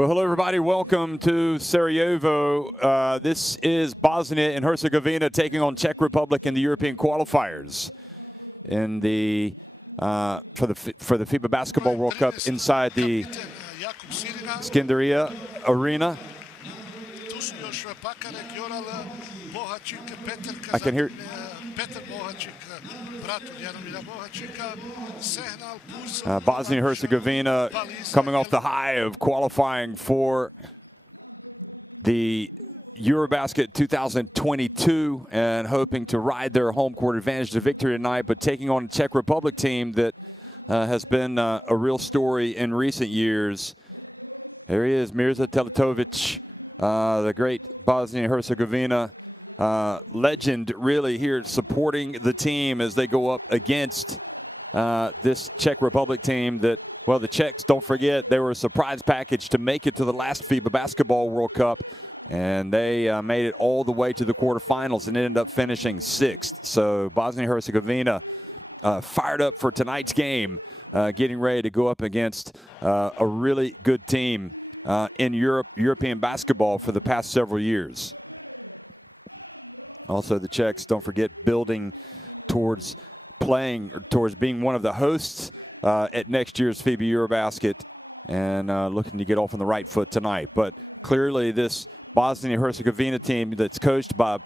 Well, hello, everybody. Welcome to Sarajevo. This is Bosnia and Herzegovina taking on Czech Republic in the European qualifiers in the for the FIBA Basketball World Cup inside the Skanderia Arena. I can hear. Bosnia and Herzegovina coming off the high of qualifying for the Eurobasket 2022 and hoping to ride their home court advantage to victory tonight, but taking on a Czech Republic team that has been a real story in recent years. There he is, Mirza Teletovic, the great Bosnia and Herzegovina legend, really here supporting the team as they go up against this Czech Republic team that, well, the Czechs, don't forget, they were a surprise package to make it to the last FIBA Basketball World Cup, and they made it all the way to the quarterfinals and ended up finishing 6th. So Bosnia and Herzegovina fired up for tonight's game, getting ready to go up against a really good team in European basketball for the past several years. Also, the Czechs, don't forget, building towards being one of the hosts at next year's FIBA Eurobasket, and looking to get off on the right foot tonight. But clearly this Bosnia and Herzegovina team that's coached by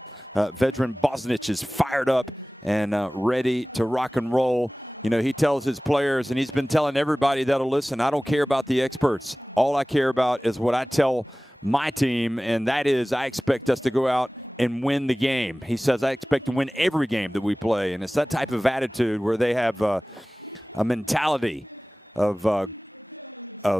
veteran Bosnic is fired up and ready to rock and roll. You know, he tells his players, and he's been telling everybody that'll listen, I don't care about the experts. All I care about is what I tell my team, and that is I expect us to go out and win the game. He says, I expect to win every game that we play. And it's that type of attitude where they have a mentality of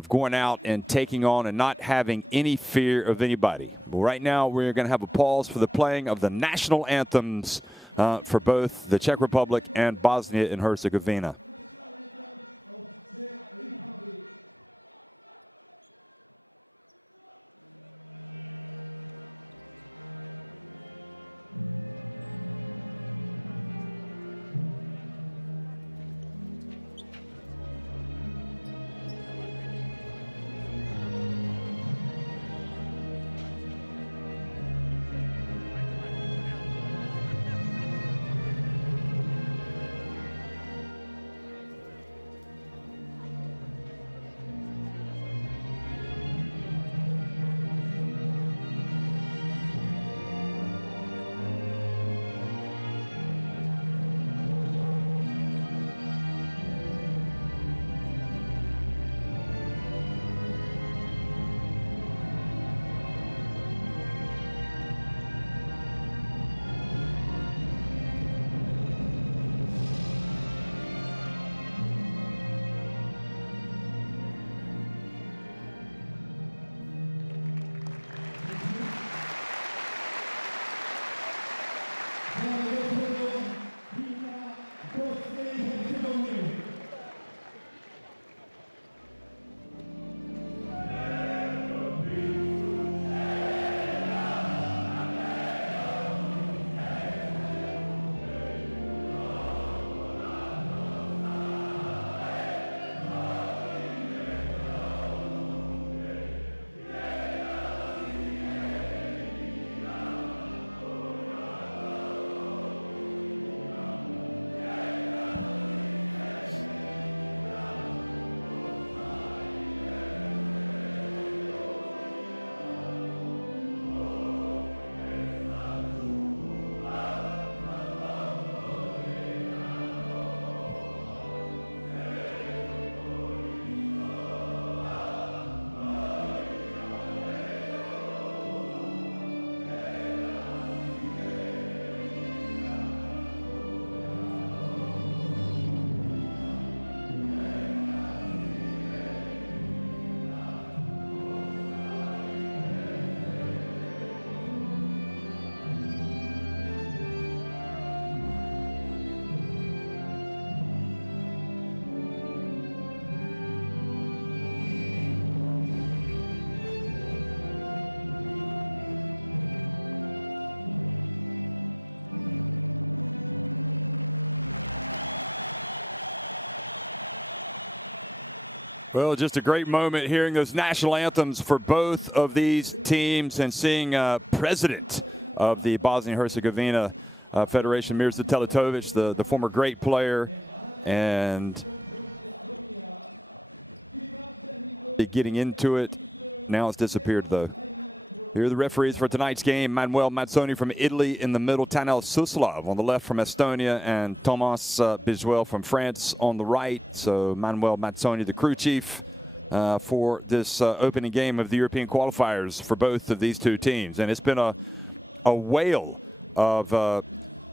going out and taking on and not having any fear of anybody. Well, right now, we're going to have a pause for the playing of the national anthems for both the Czech Republic and Bosnia and Herzegovina. Well, just a great moment hearing those national anthems for both of these teams and seeing president of the Bosnia and Herzegovina Federation, Mirza Teletovic, the former great player, and getting into it. Now it's disappeared, though. Here are the referees for tonight's game. Manuel Mazzoni from Italy in the middle, Tanel Suslov on the left from Estonia, and Thomas Bijuel from France on the right. So Manuel Mazzoni, the crew chief for this opening game of the European qualifiers for both of these two teams. And it's been a whale of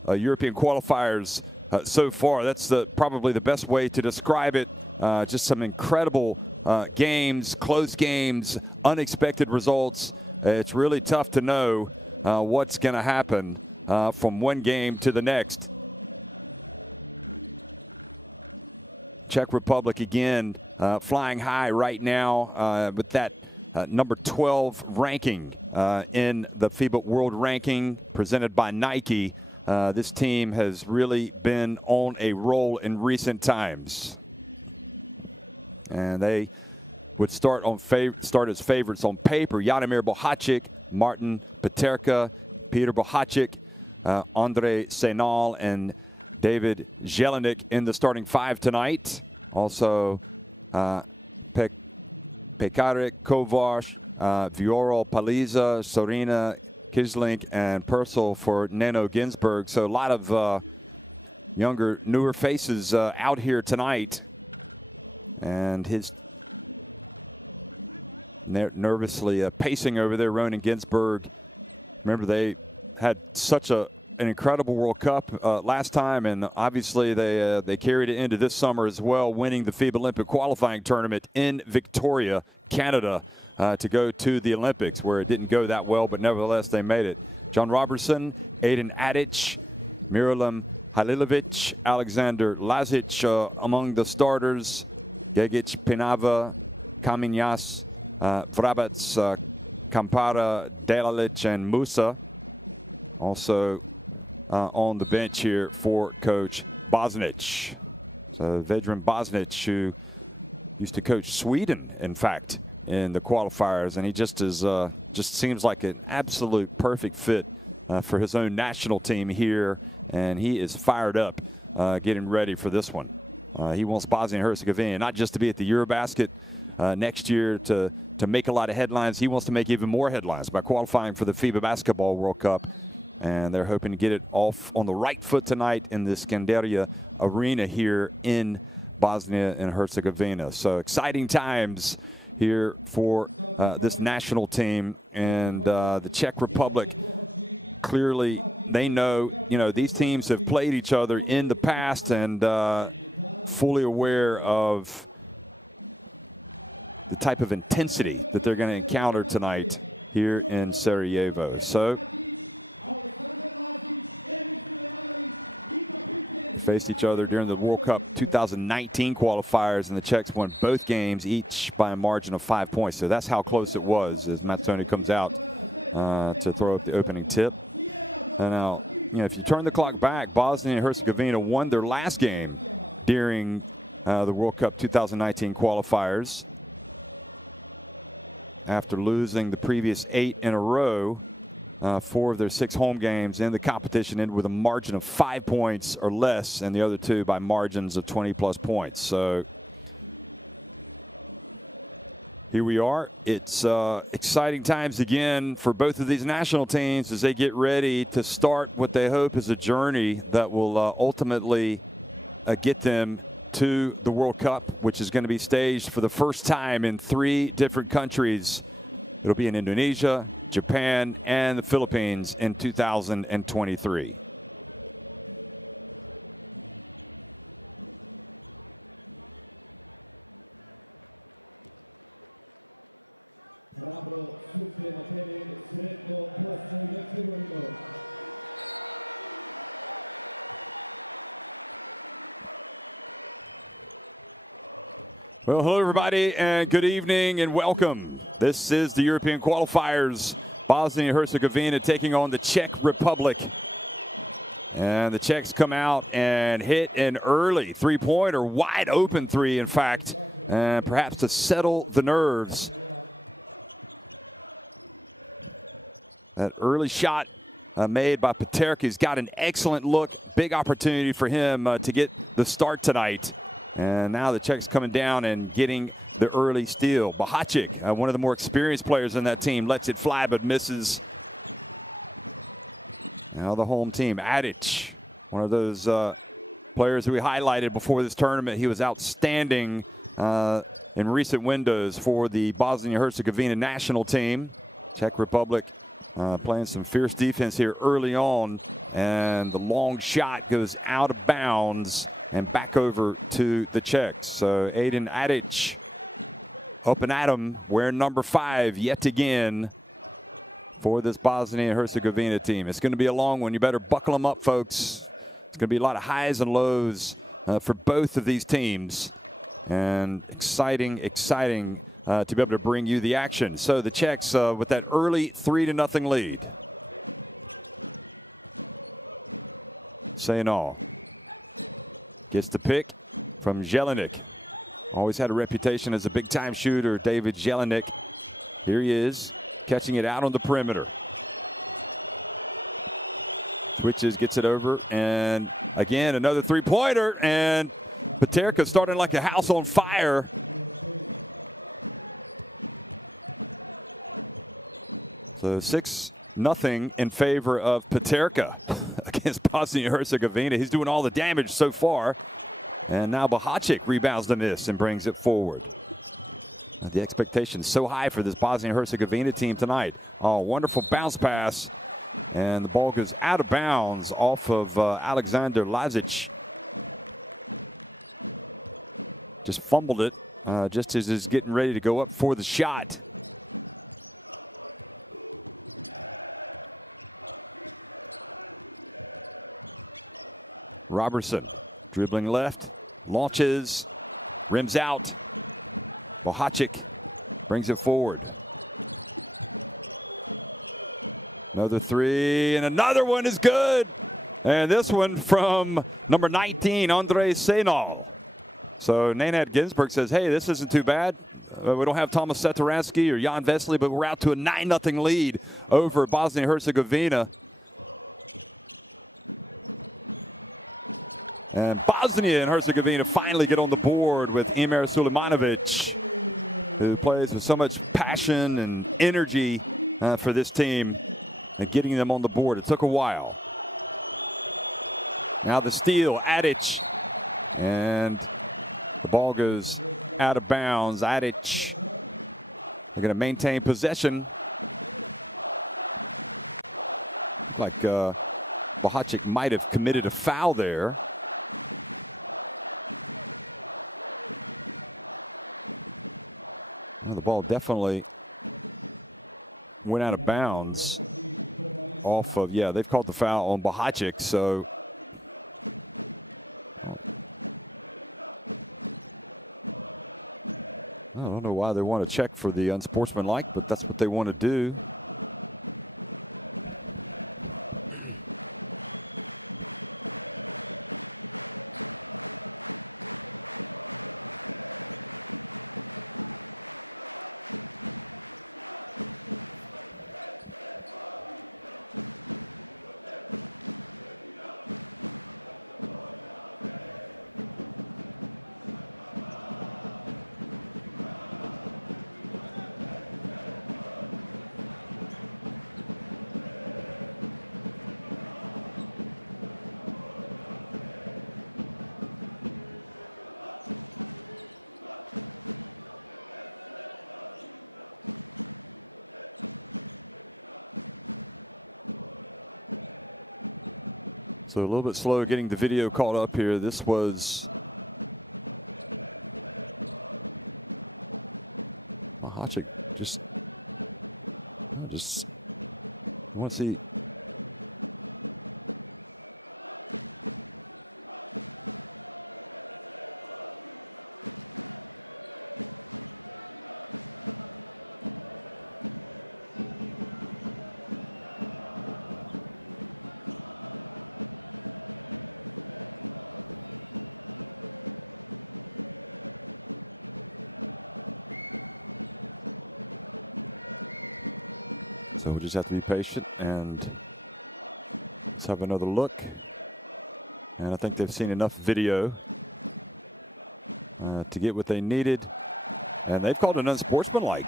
European qualifiers so far. That's probably the best way to describe it. Just some incredible games, close games, unexpected results. It's really tough to know what's going to happen from one game to the next. Czech Republic again flying high right now with that number 12 ranking in the FIBA World Ranking presented by Nike. This team has really been on a roll in recent times. And they would start as favorites on paper. Jaromir Bohacic, Martin Peterka, Peter Bohacic, Andre Senal, and David Jelinek in the starting five tonight. Also, Pekarik Kovac, Vioro Paliza, Sorina Kislink, and Purcell for Nano Ginsberg. So a lot of younger, newer faces out here tonight. And his nervously pacing over there, Ronan Ginsberg. Remember, they had such an incredible World Cup last time, and obviously they carried it into this summer as well, winning the FIBA Olympic qualifying tournament in Victoria, Canada, to go to the Olympics, where it didn't go that well, but nevertheless they made it. John Robertson, Aiden Adic, Miralem Halilovic, Alexander Lazic among the starters. Gegic, Pinava, Kaminas, Vrabac, Kampara, Delalic, and Musa. Also on the bench here for Coach Bosnic. So Vedran Bosnic, who used to coach Sweden, in fact, in the qualifiers, and he just seems like an absolute perfect fit for his own national team here, and he is fired up getting ready for this one. He wants Bosnia and Herzegovina not just to be at the Eurobasket next year to make a lot of headlines. He wants to make even more headlines by qualifying for the FIBA Basketball World Cup. And they're hoping to get it off on the right foot tonight in the Skanderia Arena here in Bosnia and Herzegovina. So exciting times here for this national team. And the Czech Republic, clearly they know, these teams have played each other in the past, and fully aware of the type of intensity that they're going to encounter tonight here in Sarajevo. So faced each other during the World Cup 2019 qualifiers, and the Czechs won both games, each by a margin of 5 points. So that's how close it was as Mazzoni comes out to throw up the opening tip. And now, if you turn the clock back, Bosnia and Herzegovina won their last game during the World Cup 2019 qualifiers after losing the previous 8 in a row. 4 of their 6 home games in the competition ended with a margin of 5 points or less, and the other 2 by margins of 20+ points. So here we are. It's exciting times again for both of these national teams as they get ready to start what they hope is a journey that will ultimately get them to the World Cup, which is going to be staged for the first time in 3 different countries. It'll be in Indonesia, Japan, and the Philippines in 2023. Well, hello everybody, and good evening and welcome. This is the European qualifiers. Bosnia and Herzegovina taking on the Czech Republic. And the Czechs come out and hit an early three-pointer, wide open three, in fact, and perhaps to settle the nerves. That early shot made by Peterka. He's got an excellent look. Big opportunity for him to get the start tonight. And now the Czechs coming down and getting the early steal. Bohacic, one of the more experienced players in that team, lets it fly but misses. Now the home team, Adic, one of those players that we highlighted before this tournament. He was outstanding in recent windows for the Bosnia and Herzegovina national team. Czech Republic playing some fierce defense here early on, and the long shot goes out of bounds and back over to the Czechs. So Aiden Adic up and at 'em, wearing number 5 yet again for this Bosnia and Herzegovina team. It's going to be a long one. You better buckle them up, folks. It's going to be a lot of highs and lows for both of these teams. And exciting to be able to bring you the action. So the Czechs with that early 3-0 lead. Sayinal gets the pick from Jelinek. Always had a reputation as a big-time shooter, David Jelinek. Here he is, catching it out on the perimeter. Twitches, gets it over, and again another three-pointer, and Peterka starting like a house on fire. So 6-0 in favor of Peterka against Bosnia and Herzegovina. He's doing all the damage so far. And now Bohacic rebounds the miss and brings it forward. The expectation so high for this Bosnia and Herzegovina team tonight. Oh, wonderful bounce pass. And the ball goes out of bounds off of Alexander Lazic. Just fumbled it just as he's getting ready to go up for the shot. Robertson dribbling left, launches, rims out. Bohacic brings it forward. Another three, and another one is good. And this one from number 19, Andrei Sayinal. So Nenad Ginsburg says, hey, this isn't too bad. We don't have Thomas Satoransky or Jan Vesely, but we're out to a 9-0 lead over Bosnia and Herzegovina. And Bosnia and Herzegovina finally get on the board with Emir Sulemanovic, who plays with so much passion and energy for this team and getting them on the board. It took a while. Now the steal, Adic, and the ball goes out of bounds. Adic, we're going to maintain possession. Like Bohacic might have committed a foul there. And the ball definitely went out of bounds off of, yeah, they've called the foul on Bohacic, so I don't know why they want to check for the unsportsmanlike, but that's what they want to do. So a little bit slow getting the video caught up here. This was Bohacic. Just I want to see. So we'll just have to be patient and let's have another look. And I think they've seen enough video to get what they needed. And they've called it unsportsmanlike.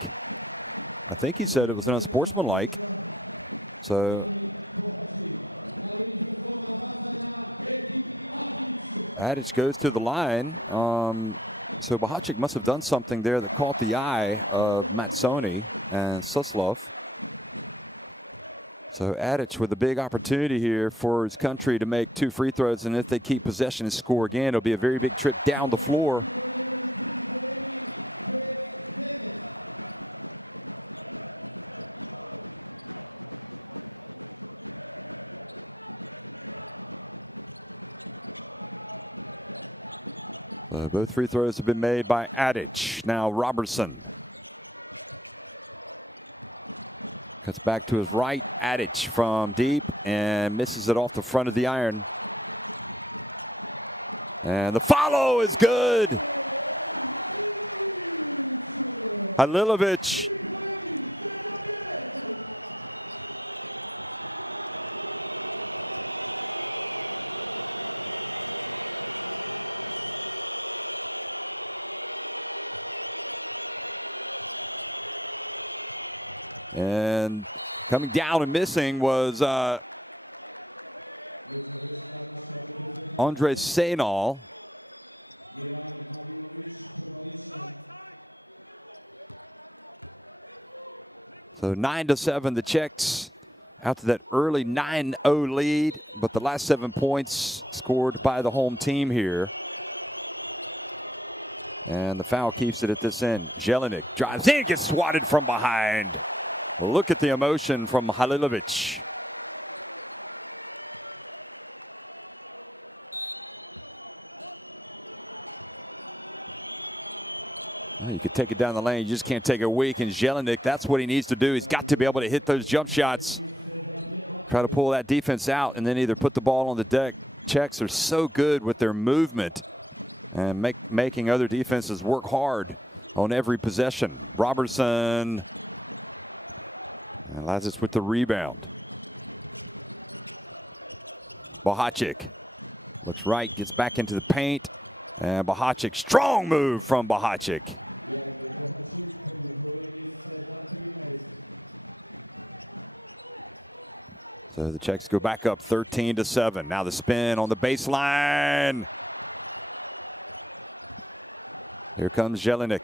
I think he said it was an unsportsmanlike. So Adic goes to the line. So Bahacic must have done something there that caught the eye of Matsoni and Suslov. So Adic with a big opportunity here for his country to make 2 free throws, and if they keep possession and score again, it'll be a very big trip down the floor. Both free throws have been made by Adic. Now Robertson. Cuts back to his right. Adic from deep and misses it off the front of the iron. And the follow is good. Halilovic. And coming down and missing was Andre Sainal. So 9-7, the Czechs after that early 9-0 lead, but the last 7 points scored by the home team here. And the foul keeps it at this end. Jelinek drives in, gets swatted from behind. Look at the emotion from Halilovic. You can take it down the lane, you just can't take it weak. And Jelinek, that's what he needs to do. He's got to be able to hit those jump shots. Try to pull that defense out and then either put the ball on the deck. Czechs are so good with their movement and making other defenses work hard on every possession. Robertson. Lazic with the rebound. Bahacic looks right, gets back into the paint. And Bahacic, strong move from Bahacic. So the Czechs go back up 13-7. Now the spin on the baseline. Here comes Jelinek.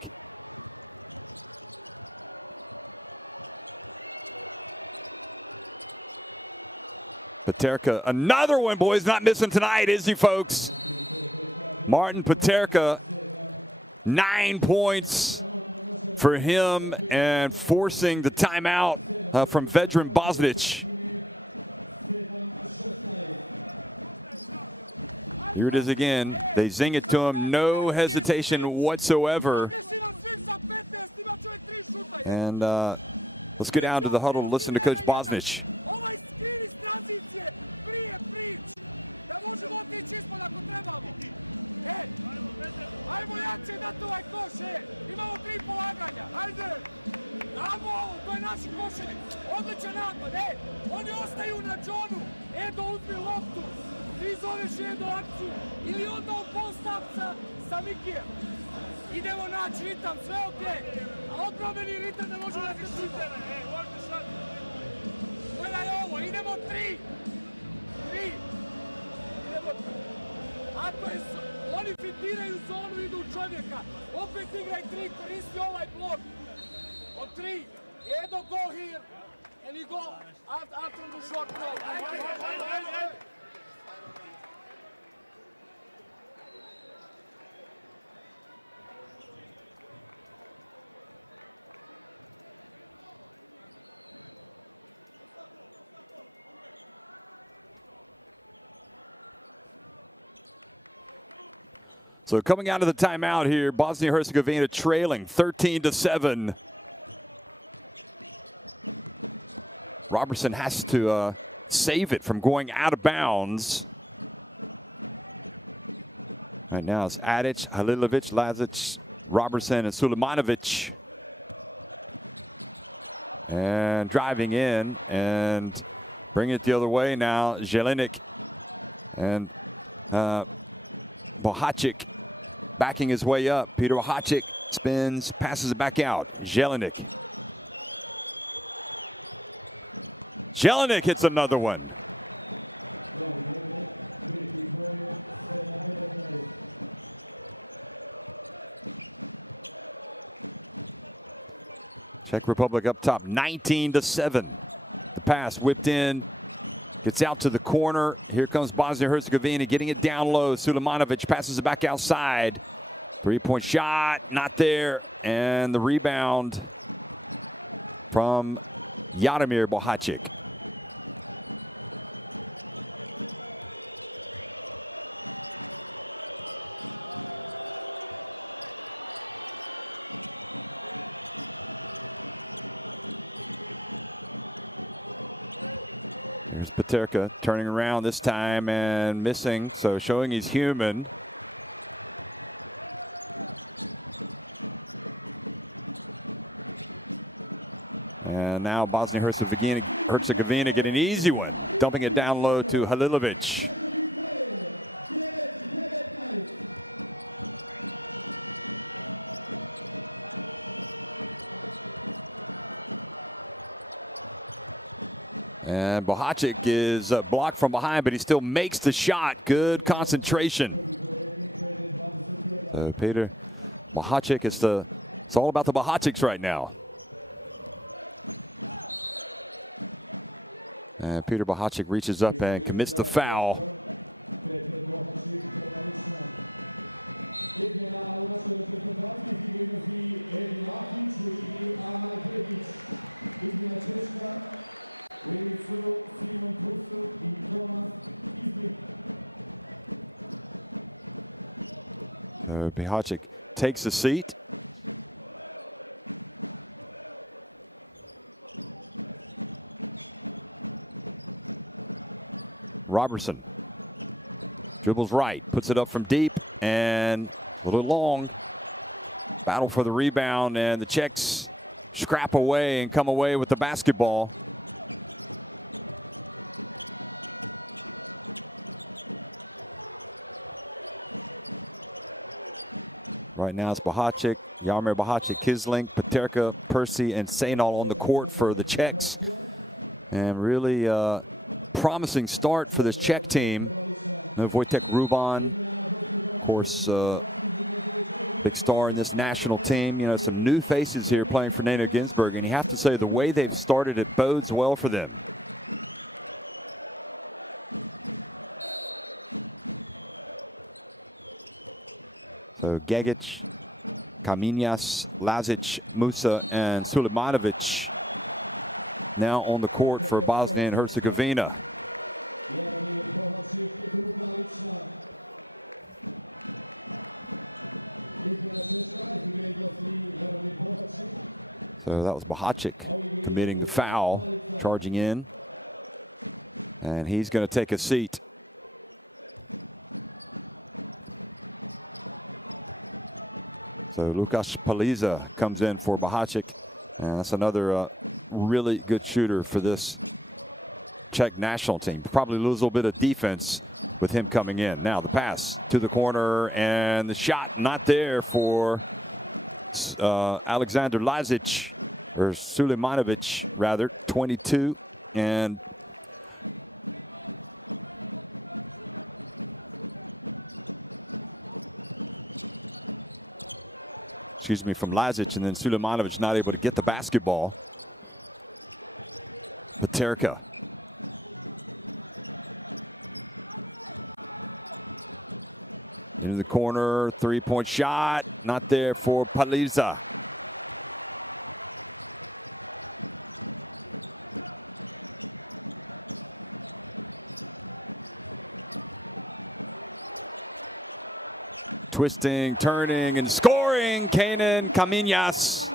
Paterka, another one, boys, not missing tonight, is he, folks? Martin Paterka, 9 points for him and forcing the timeout from Vedran Bosnic. Here it is again. They zing it to him, no hesitation whatsoever. And let's get down to the huddle to listen to Coach Bosnic. Ajmo jače dati ovaj koš, imamo 3 polaganja, ajde! Damo ovo, to je naši koševi, odličan napad, oni ostaju na Johnu, Edo uzmi loptu, ti zoveš Edo akciju, ili onda u postavca sa Mikijem. Idemo naći ritam, sve okej, a odbrambeni ritam da može da se šuta. Gledaj ovo, idemo 3! Idemo 3! Ako je oni fitiraju zonu, idu u čovjeka. Opet igraj 3, koristi ovaj blok. Od 3. Edo, go here. And you go out from the short row. So coming out of the timeout here, Bosnia and Herzegovina trailing 13-7. Robertson has to save it from going out of bounds. Right now it's Adic, Halilovic, Lazic, Robertson, and Sulemanovic. And driving in and bring it the other way now. Jelinek and Bohacic backing his way up. Peter Bohacic spins, passes it back out. Jelinek. Jelinek hits another one. Czech Republic up top, 19-7. The pass whipped in, gets out to the corner. Here comes Bosnia and Herzegovina getting it down low. Sulemanovic passes it back outside. Three-point shot, not there. And the rebound from Jaromir Bohacic. Peterka turning around this time and missing, so showing he's human. And now Bosnia and Herzegovina get an easy one, dumping it down low to Halilovic. And Bohacic is blocked from behind, but he still makes the shot. Good concentration. Peter Bohacic is it's all about the Bohacics right now. And Peter Bohacic reaches up and commits the foul. Bohacic takes a seat. Robertson dribbles right, puts it up from deep and a little long. Battle for the rebound, and the Czechs scrap away and come away with the basketball. Right now it's Bohacic, Jaromir Bohacic, Kislink, Peterka, Percy, and Sainal on the court for the Czechs. And really promising start for this Czech team. Wojtek Ruban, of course, big star in this national team. You know, some new faces here playing for Nano Ginsburg, and you have to say the way they've started, it bodes well for them. So Gegic, Kaminas, Lazic, Musa, and Sulemanovic now on the court for Bosnia and Herzegovina. So that was Bohacic committing the foul, charging in, and he's going to take a seat. So Lukas Paliza comes in for Bohacic, and that's another really good shooter for this Czech national team. Probably lose a little bit of defense with him coming in. Now the pass to the corner, and the shot not there for Alexander Lazic, or Sulemanovic rather, 22, and excuse me, from Lazic, and then Sulemanovic not able to get the basketball. Peterka. In the corner, three-point shot, not there for Paliza. Twisting, turning, and scoring, Kenan Kaminas.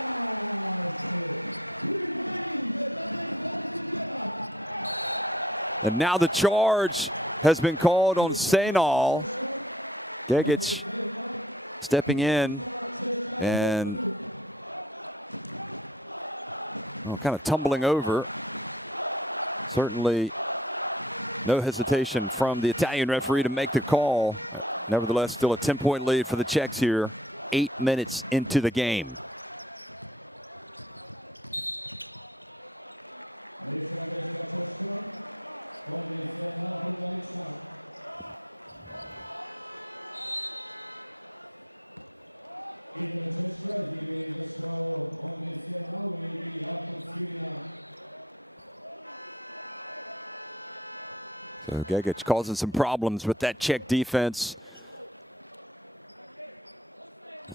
And now the charge has been called on Sainal. Gegic stepping in, and Well, kind of tumbling over. Certainly no hesitation from the Italian referee to make the call. Nevertheless, still a 10-point lead for the Czechs here, 8 minutes into the game. So Gegic causing some problems with that Czech defense.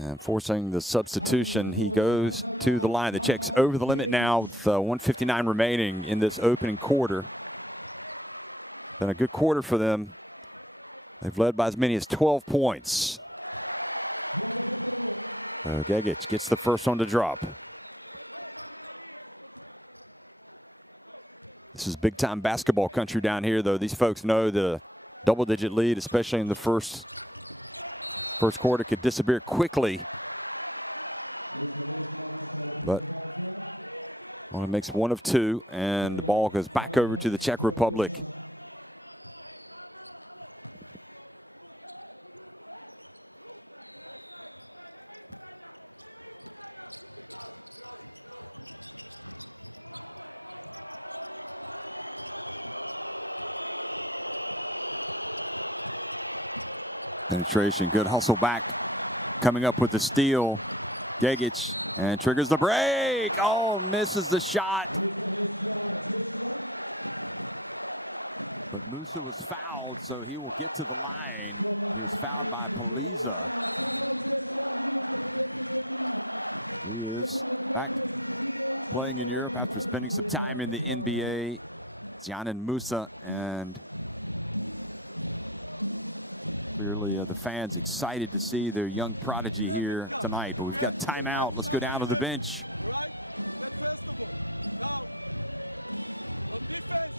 And forcing the substitution, he goes to the line. The Czechs over the limit now with 1:59 remaining in this opening quarter. Been a good quarter for them. They've led by as many as 12 points. Gegic gets the first one to drop. This is big-time basketball country down here, though. These folks know the double-digit lead, especially in the first quarter, could disappear quickly. But well, it makes one of two, and the ball goes back over to the Czech Republic. Penetration, good hustle back. Coming up with the steal. Gegic, and triggers the break. Oh, misses the shot. Musa was fouled, so he will get to the line. He is back playing in Europe after spending some time in the NBA. Giannin Musa, and clearly the fans excited to see their young prodigy here tonight. But we've got timeout. Let's go down to the bench. Right? That first of all. Now, on defense,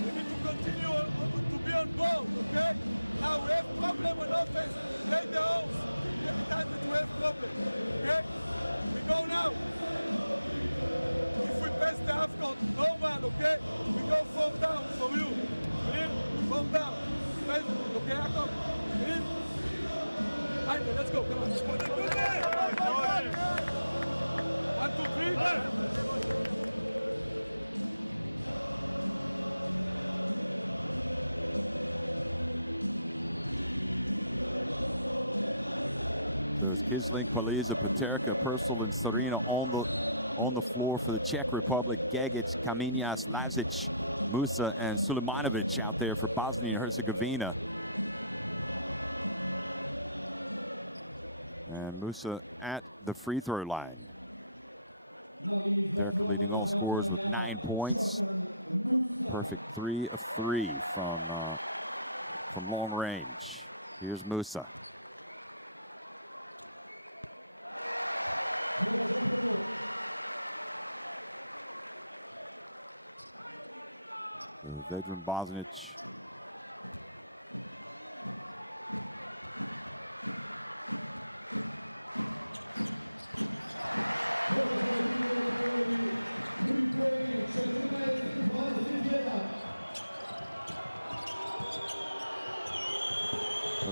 we need to continue to be on ball, okay? Now we have problem on offense. Play the holes every time that we have problem, okay? We go now. If we pass the half court, normal, okay? We go 4 down for you. Clear? 4 down. Okay, I come. Let's go. Come on. 1, 2, 3. Gisling, Paliza, Paterka, Percival, and Serena on the floor for the Czech Republic. Gegic, Kamenias, Lazic, Musa, and Sulemanovic out there for Bosnia and Herzegovina. And Musa at the free throw line. They're leading all scorers with 9 points. Perfect 3 of 3 from long range. Here's Musa. Veteran Bosnic.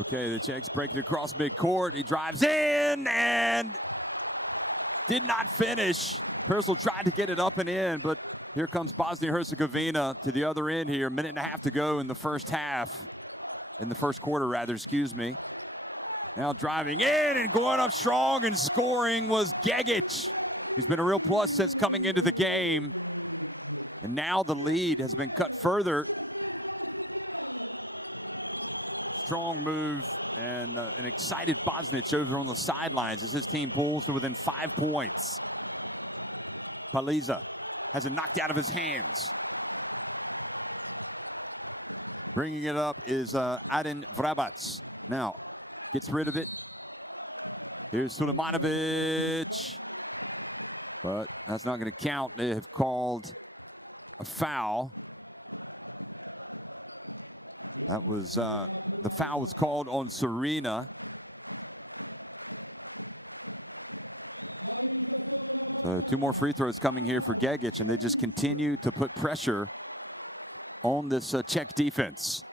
Okay, the Czechs break it across midcourt. He drives in and did not finish. Percival tried to get it up and in, but here comes Bosnia-Herzegovina to the other end here. 1.5 minutes to go in the first half. In the first quarter, rather, excuse me. Now driving in and going up strong and scoring was Gegic. He's been a real plus since coming into the game. And now the lead has been cut further. Strong move. Excited Bosnic over on the sidelines as his team pulls to within 5 points. Paliza has it knocked out of his hands. Bringing it up is Adin Vrabac. Now gets rid of it. Here's Sulemanovic. But that's not going to count. They have called a foul. That was the foul was called on Serena. Two more free throws coming here for Gegic, and they just continue to put pressure on this Czech defense.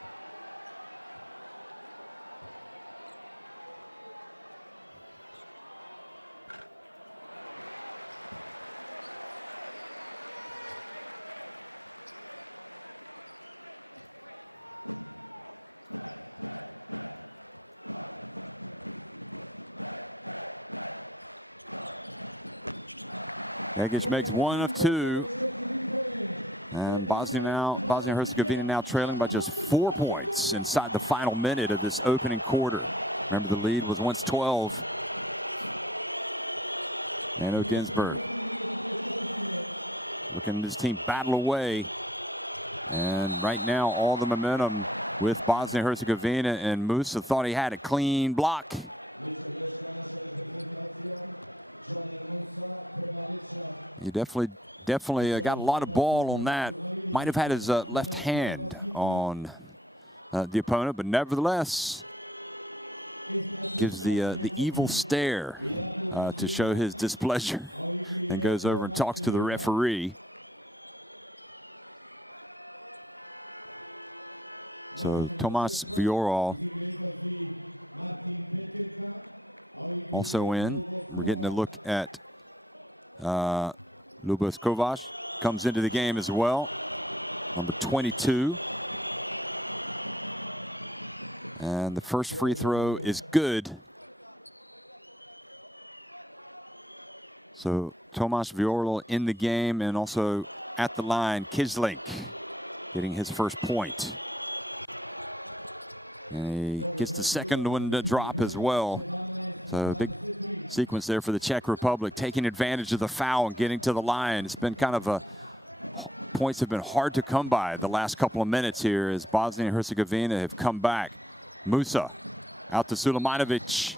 Gegic makes one of two. And Bosnia and Herzegovina now trailing by just 4 points inside the final minute of this opening quarter. Remember, the lead was once 12. Anno Ginsberg looking at this team battle away. And right now, all the momentum with Bosnia and Herzegovina, and Musa thought he had a clean block. He definitely got a lot of ball on that. Might have had his left hand on the opponent, but nevertheless gives the evil stare to show his displeasure, and goes over and talks to the referee. So Tomáš Vioral also in. We're getting a look at Lubos Kovac comes into the game as well, number 22. And the first free throw is good. So Tomáš Vioral in the game, and also at the line, Kislink getting his first point. And he gets the second one to drop as well. So big sequence there for the Czech Republic, taking advantage of the foul and getting to the line. It's been kind of points have been hard to come by the last couple of minutes here as Bosnia and Herzegovina have come back. Musa out to Sulemanovic,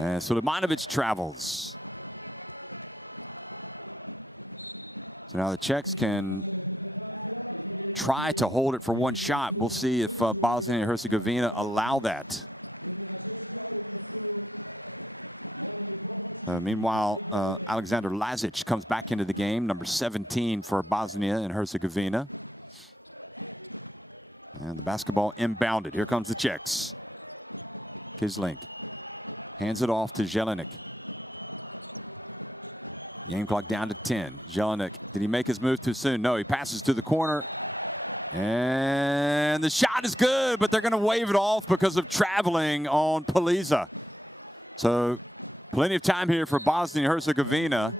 and Sulemanovic travels. So now the Czechs can try to hold it for one shot. We'll see if Bosnia and Herzegovina allow that. Meanwhile, Alexander Lazic comes back into the game, number 17 for Bosnia and Herzegovina. And the basketball inbounded. Here comes the Czechs. Kislink hands it off to Jelinek. Game clock down to 10. Jelinek, did he make his move too soon? No, he passes to the corner. And the shot is good, but they're going to wave it off because of traveling on Paliza. So plenty of time here for Bosnia and Herzegovina.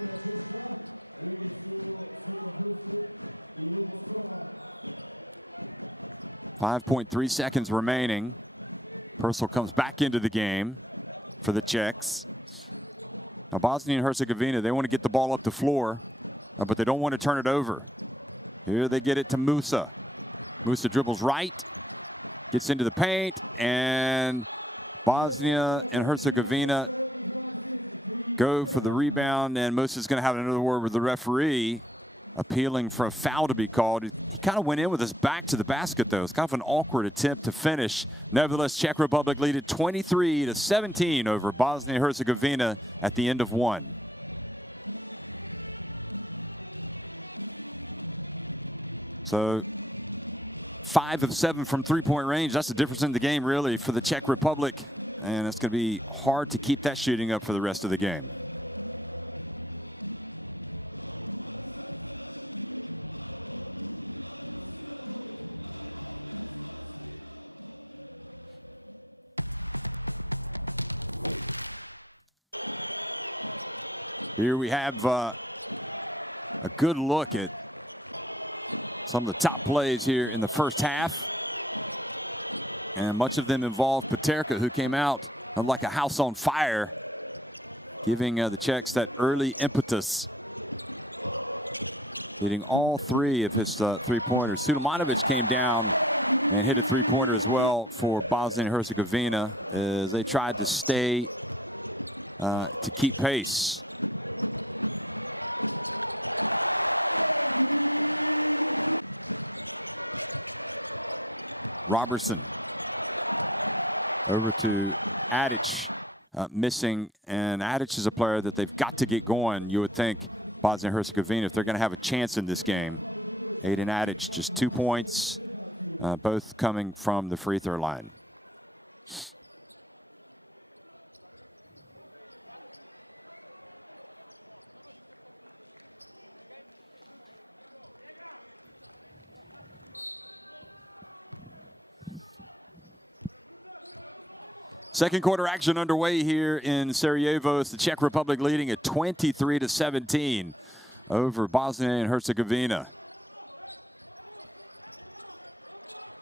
.3 seconds remaining. Purcell comes back into the game for the Czechs. Now Bosnia and Herzegovina, they want to get the ball up the floor, but they don't want to turn it over. Here they get it to Musa. Musa dribbles right, gets into the paint, and Bosnia and Herzegovina go for the rebound, and Musa's going to have another word with the referee, appealing for a foul to be called. He kind of went in with his back to the basket, though. It's kind of an awkward attempt to finish. Nevertheless, Czech Republic lead it 23-17 over Bosnia and Herzegovina at the end of one. So 5 of 7 from three-point range. That's the difference in the game, really, for the Czech Republic. And it's going to be hard to keep that shooting up for the rest of the game. Here we have a good look at some of the top plays here in the first half. And much of them involved Paterka, who came out like a house on fire, giving the Czechs that early impetus. Hitting all 3 of his three-pointers. Sulemanovic came down and hit a three-pointer as well for Bosnia and Herzegovina as they tried to stay to keep pace. Robertson over to Adic. missing, and Adic is a player that they've got to get going, you would think, Bosnia and Herzegovina, if they're going to have a chance in this game. Aiden Adic, just 2 points, both coming from the free throw line. Second quarter action underway here in Sarajevo. It's the Czech Republic leading at 23-17 over Bosnia and Herzegovina.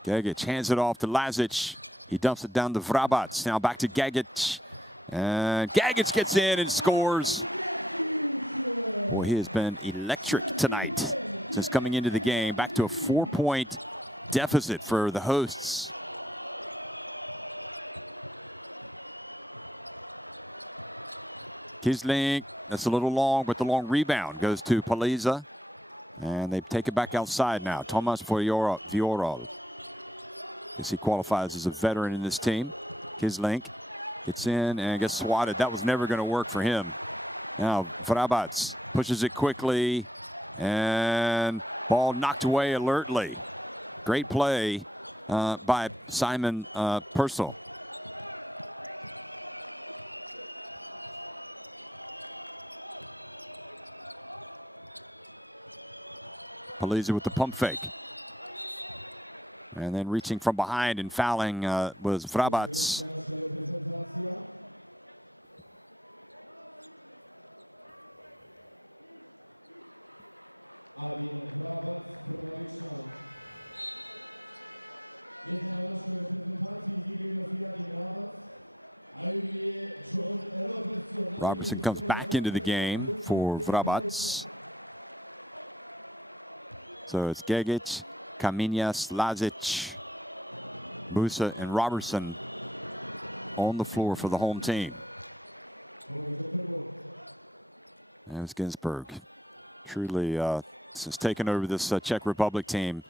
Gagic hands it off to Lazic. He dumps it down to Vrabac. Now back to Gagic. And Gagic gets in and scores. Boy, he has been electric tonight since coming into the game. Back to a 4-point deficit for the hosts. Kisling, that's a little long, but the long rebound goes to Paliza. And they take it back outside now. Tomas Viorol. He qualifies as a veteran in this team. Kisling gets in and gets swatted. That was never going to work for him. Now Vrabac pushes it quickly, and ball knocked away alertly. Great play by Simon Purcell. Paliza with the pump fake. And then reaching from behind and fouling was Vrabac. Robertson comes back into the game for Vrabac. So it's Gagic, Kaminas, Lazic, Musa, and Robertson on the floor for the home team. And it's Ginsburg. Truly, since taking over this Czech Republic team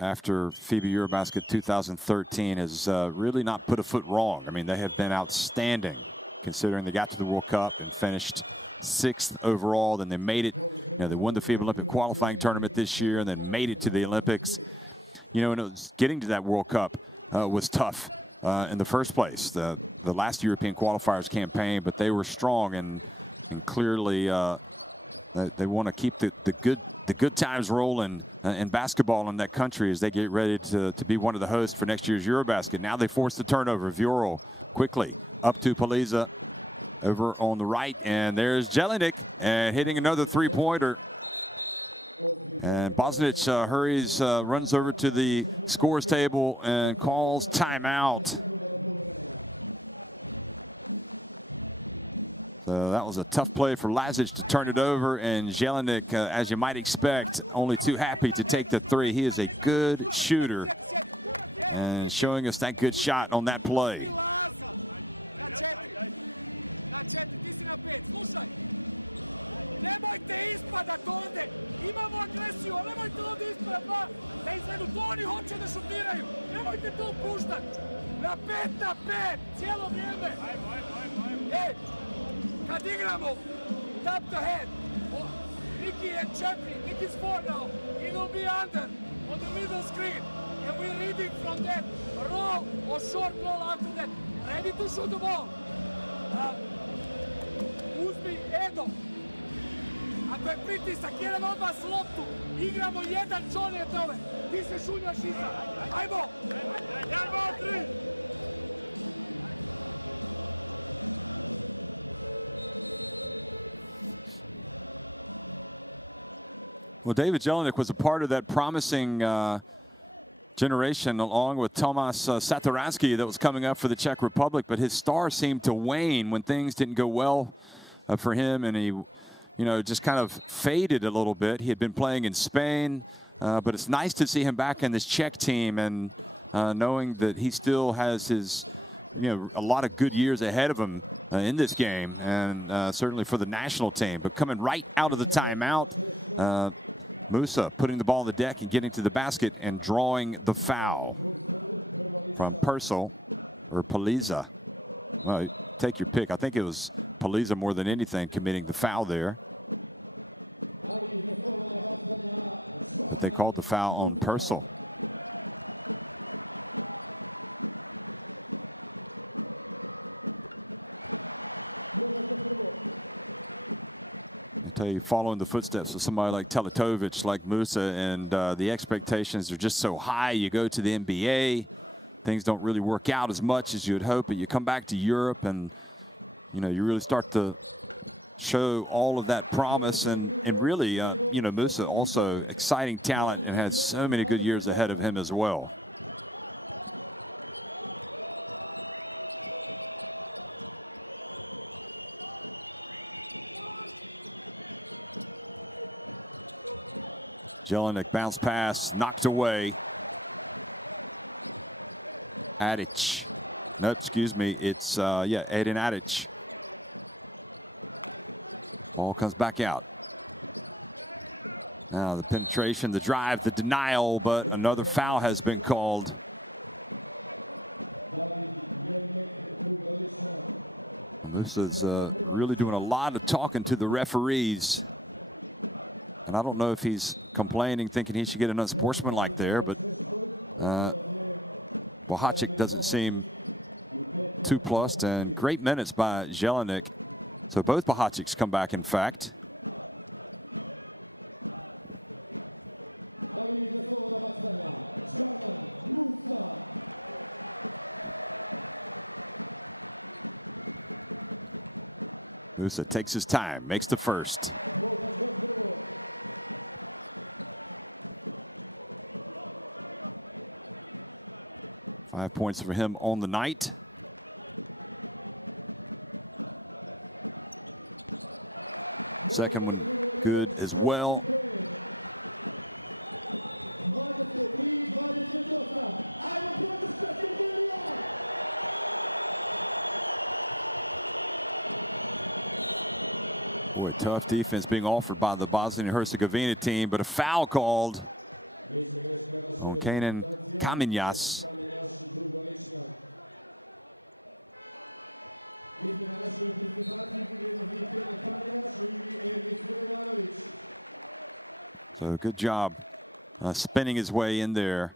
after FIBA Eurobasket 2013, has really not put a foot wrong. I mean, they have been outstanding, considering they got to the World Cup and finished 6th overall. Then they made it, you know, they won the FIBA Olympic qualifying tournament this year and then made it to the Olympics. You know, and it was getting to that World Cup was tough in the first place. The last European qualifiers campaign, but they were strong and clearly they want to keep the good times rolling in basketball in that country as they get ready to be one of the hosts for next year's Eurobasket. Now they force the turnover. Viorel quickly up to Paliza over on the right, and there's Jelinek and hitting another 3-pointer. And Bosnic hurries, runs over to the scores table and calls timeout. So that was a tough play for Lazic to turn it over, and Jelinek, as you might expect, only too happy to take the 3. He is a good shooter and showing us that good shot on that play. Ti si na 5, slušaj. Nemojte ispadat ovde. Imamo agresiju, ali nemojte ovde ispadat 2. Da izvedu, to oni hoće da šutiraju. Nemojte to puštat. Na 5, cijelo vrijeme. Ej, kad igramo top to head, Niki je 4, Niki's 4 now. He will be under on the middle screen. And we're reading from that roll or short roll after that. Ready to shoot the ball. Uzmi Edo. Ako je pritisak, jedan od vas loptu, igramo jedan čone tome. Ti se šunjaš iza. Ajmo! 1, 2, 3! Well, David Jelinek was a part of that promising generation, along with Tomas Satoransky, that was coming up for the Czech Republic, but his star seemed to wane when things didn't go well for him, and he, you know, just kind of faded a little bit. He had been playing in Spain, but it's nice to see him back in this Czech team, and knowing that he still has his, you know, a lot of good years ahead of him in this game, and certainly for the national team. But coming right out of the timeout, Musa putting the ball on the deck and getting to the basket and drawing the foul from Purcell or Paliza. Well, take your pick. I think it was Paliza more than anything committing the foul there. But they called the foul on Purcell. I'll tell you, following the footsteps of somebody like Teletovic, like Musa, and the expectations are just so high. You go to the NBA, things don't really work out as much as you would hope, but you come back to Europe and you really start to show all of that promise, and really Musa also exciting talent and has so many good years ahead of him as well. Jelinek bounce pass knocked away. Adic. Nope, excuse me. It's Aiden Adic. Ball comes back out. Now the penetration, the drive, the denial, but another foul has been called. Musa's really doing a lot of talking to the referees. And I don't know if he's complaining, thinking he should get an unsportsmanlike there, but Bohacic doesn't seem too plussed, and great minutes by Jelinek. So both Bohacics come back, in fact. Musa takes his time, makes the first. Five points for him on the night. Second one good as well. Boy, tough defense being offered by the Bosnia and Herzegovina team, but a foul called on Kenan Kaminas. So good job spinning his way in there.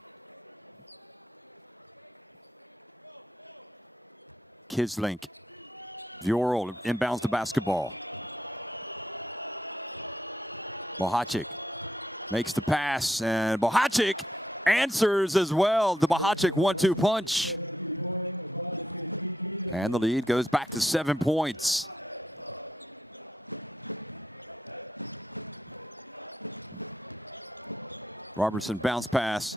Kislink. Vjoral inbounds the basketball. Bohacic makes the pass, and Bohacic answers as well. The Bohacic 1-2 punch. And the lead goes back to 7 points. Robertson bounce pass.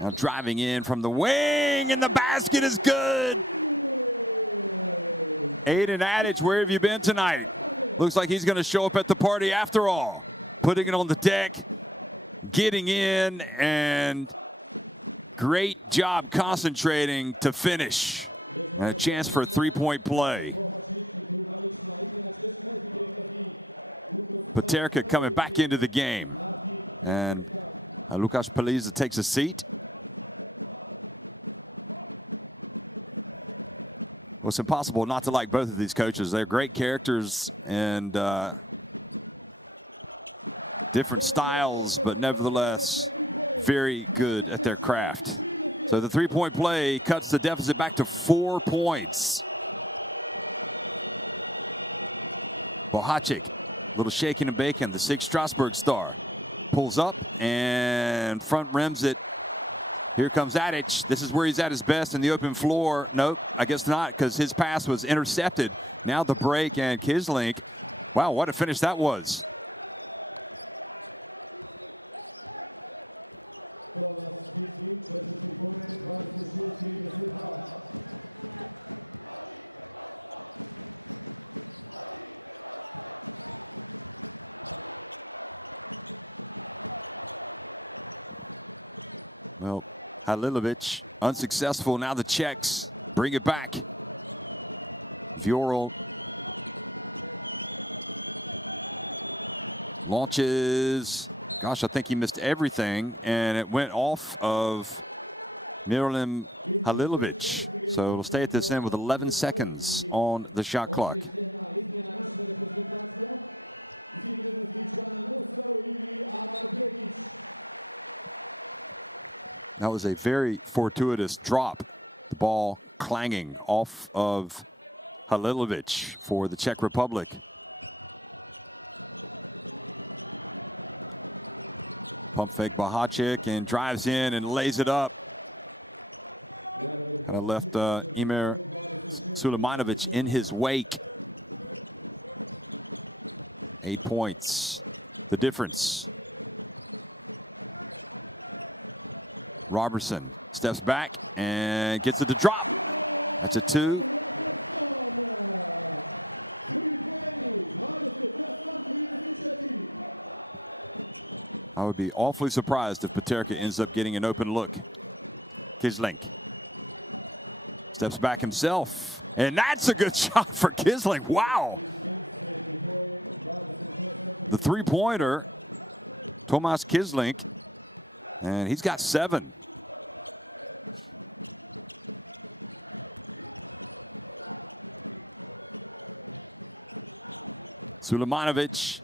Now driving in from the wing, and the basket is good. Aiden Adic, where have you been tonight? Looks like he's going to show up at the party after all. Putting it on the deck, getting in, and great job concentrating to finish. And a chance for a three-point play. Paterka coming back into the game. And Lukas Paliza takes a seat. Well, it's impossible not to like both of these coaches. They're great characters and different styles, but nevertheless very good at their craft. So the three-point play cuts the deficit back to 4 points. Bohacic, little shaking and baking, the 6 Strasbourg star. Pulls up and front rims it. Here comes Adic. This is where he's at his best in the open floor. Nope, I guess not, because his pass was intercepted. Now the break, and Kislink. Wow, what a finish that was. Well, Halilovic unsuccessful. Now the Czechs bring it back. Vjoral launches. Gosh, I think he missed everything, and it went off of Miralem Halilovic. So we'll stay at this end with 11 seconds on the shot clock. That was a very fortuitous drop. The ball clanging off of Halilovic for the Czech Republic. Pump fake by Hacek and drives in and lays it up. Kind of left Emir Sulejmanovic in his wake. 8 points, the difference. Robertson steps back and gets it to drop. It's a 2. I would be awfully surprised if Peterka ends up getting an open look. Kisling steps back himself, and that's a good shot for Kisling. Wow. The three-pointer, Tomas Kisling, and he's got 7. Sulejmanovic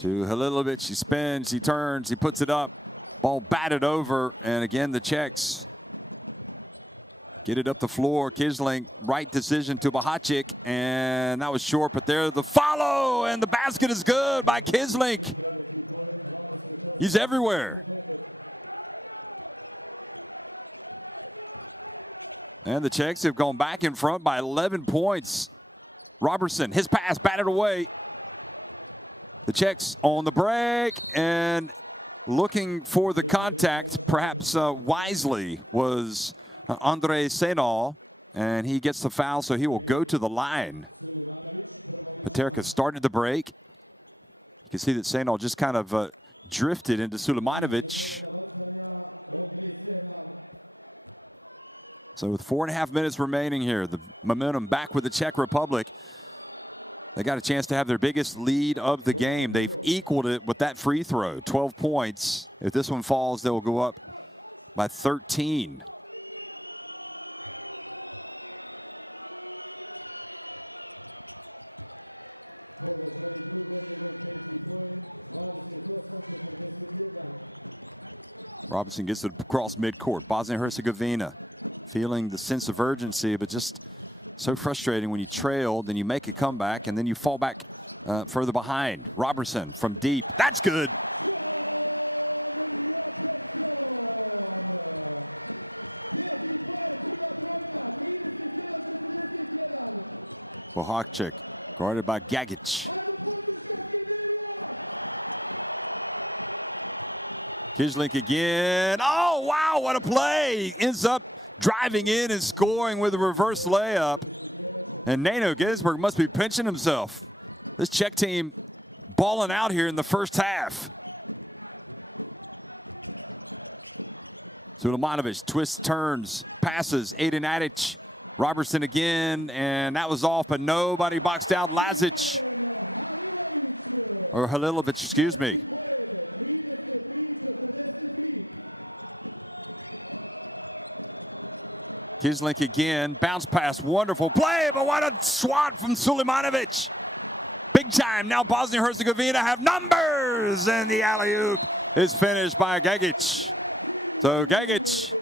to Halilovic. He spins, he turns, he puts it up. Ball batted over, and again the Czechs get it up the floor. Kisling, right decision to Hacek, and that was short, but there the follow, and the basket is good by Kisling. He's everywhere. And the Czechs have gone back in front by 11 points. Robertson, his pass batted away. The Czechs on the break and looking for the contact, perhaps wisely, was Andrei Senal, and he gets the foul, so he will go to the line. Peterka started the break. You can see that Senal just kind of drifted into Sulejmanovic. So with 4.5 minutes remaining here, the momentum back with the Czech Republic. They got a chance to have their biggest lead of the game. They've equaled it with that free throw, 12 points. If this one falls, they'll go up by 13. Robertson gets it across midcourt. Bosnia and Herzegovina feeling the sense of urgency, but just so frustrating when you trail, then you make a comeback, and then you fall back further behind. Robertson from deep. That's good. Hacek, guarded by Gagic. Kisling again. Oh, wow, what a play. Ends up driving in and scoring with a reverse layup. And Nano Gisberg must be pinching himself. This Czech team balling out here in the first half. Sulejmanovic twists, turns, passes. Aiden Adic. Robertson again, and that was off, but nobody boxed out Lazic. Or Halilovic, excuse me. Kisling again, bounce pass, wonderful play, but what a swat from Sulejmanovic. Big time, now Bosnia and Herzegovina have numbers, and the alley-oop is finished by Gagic. So Gagic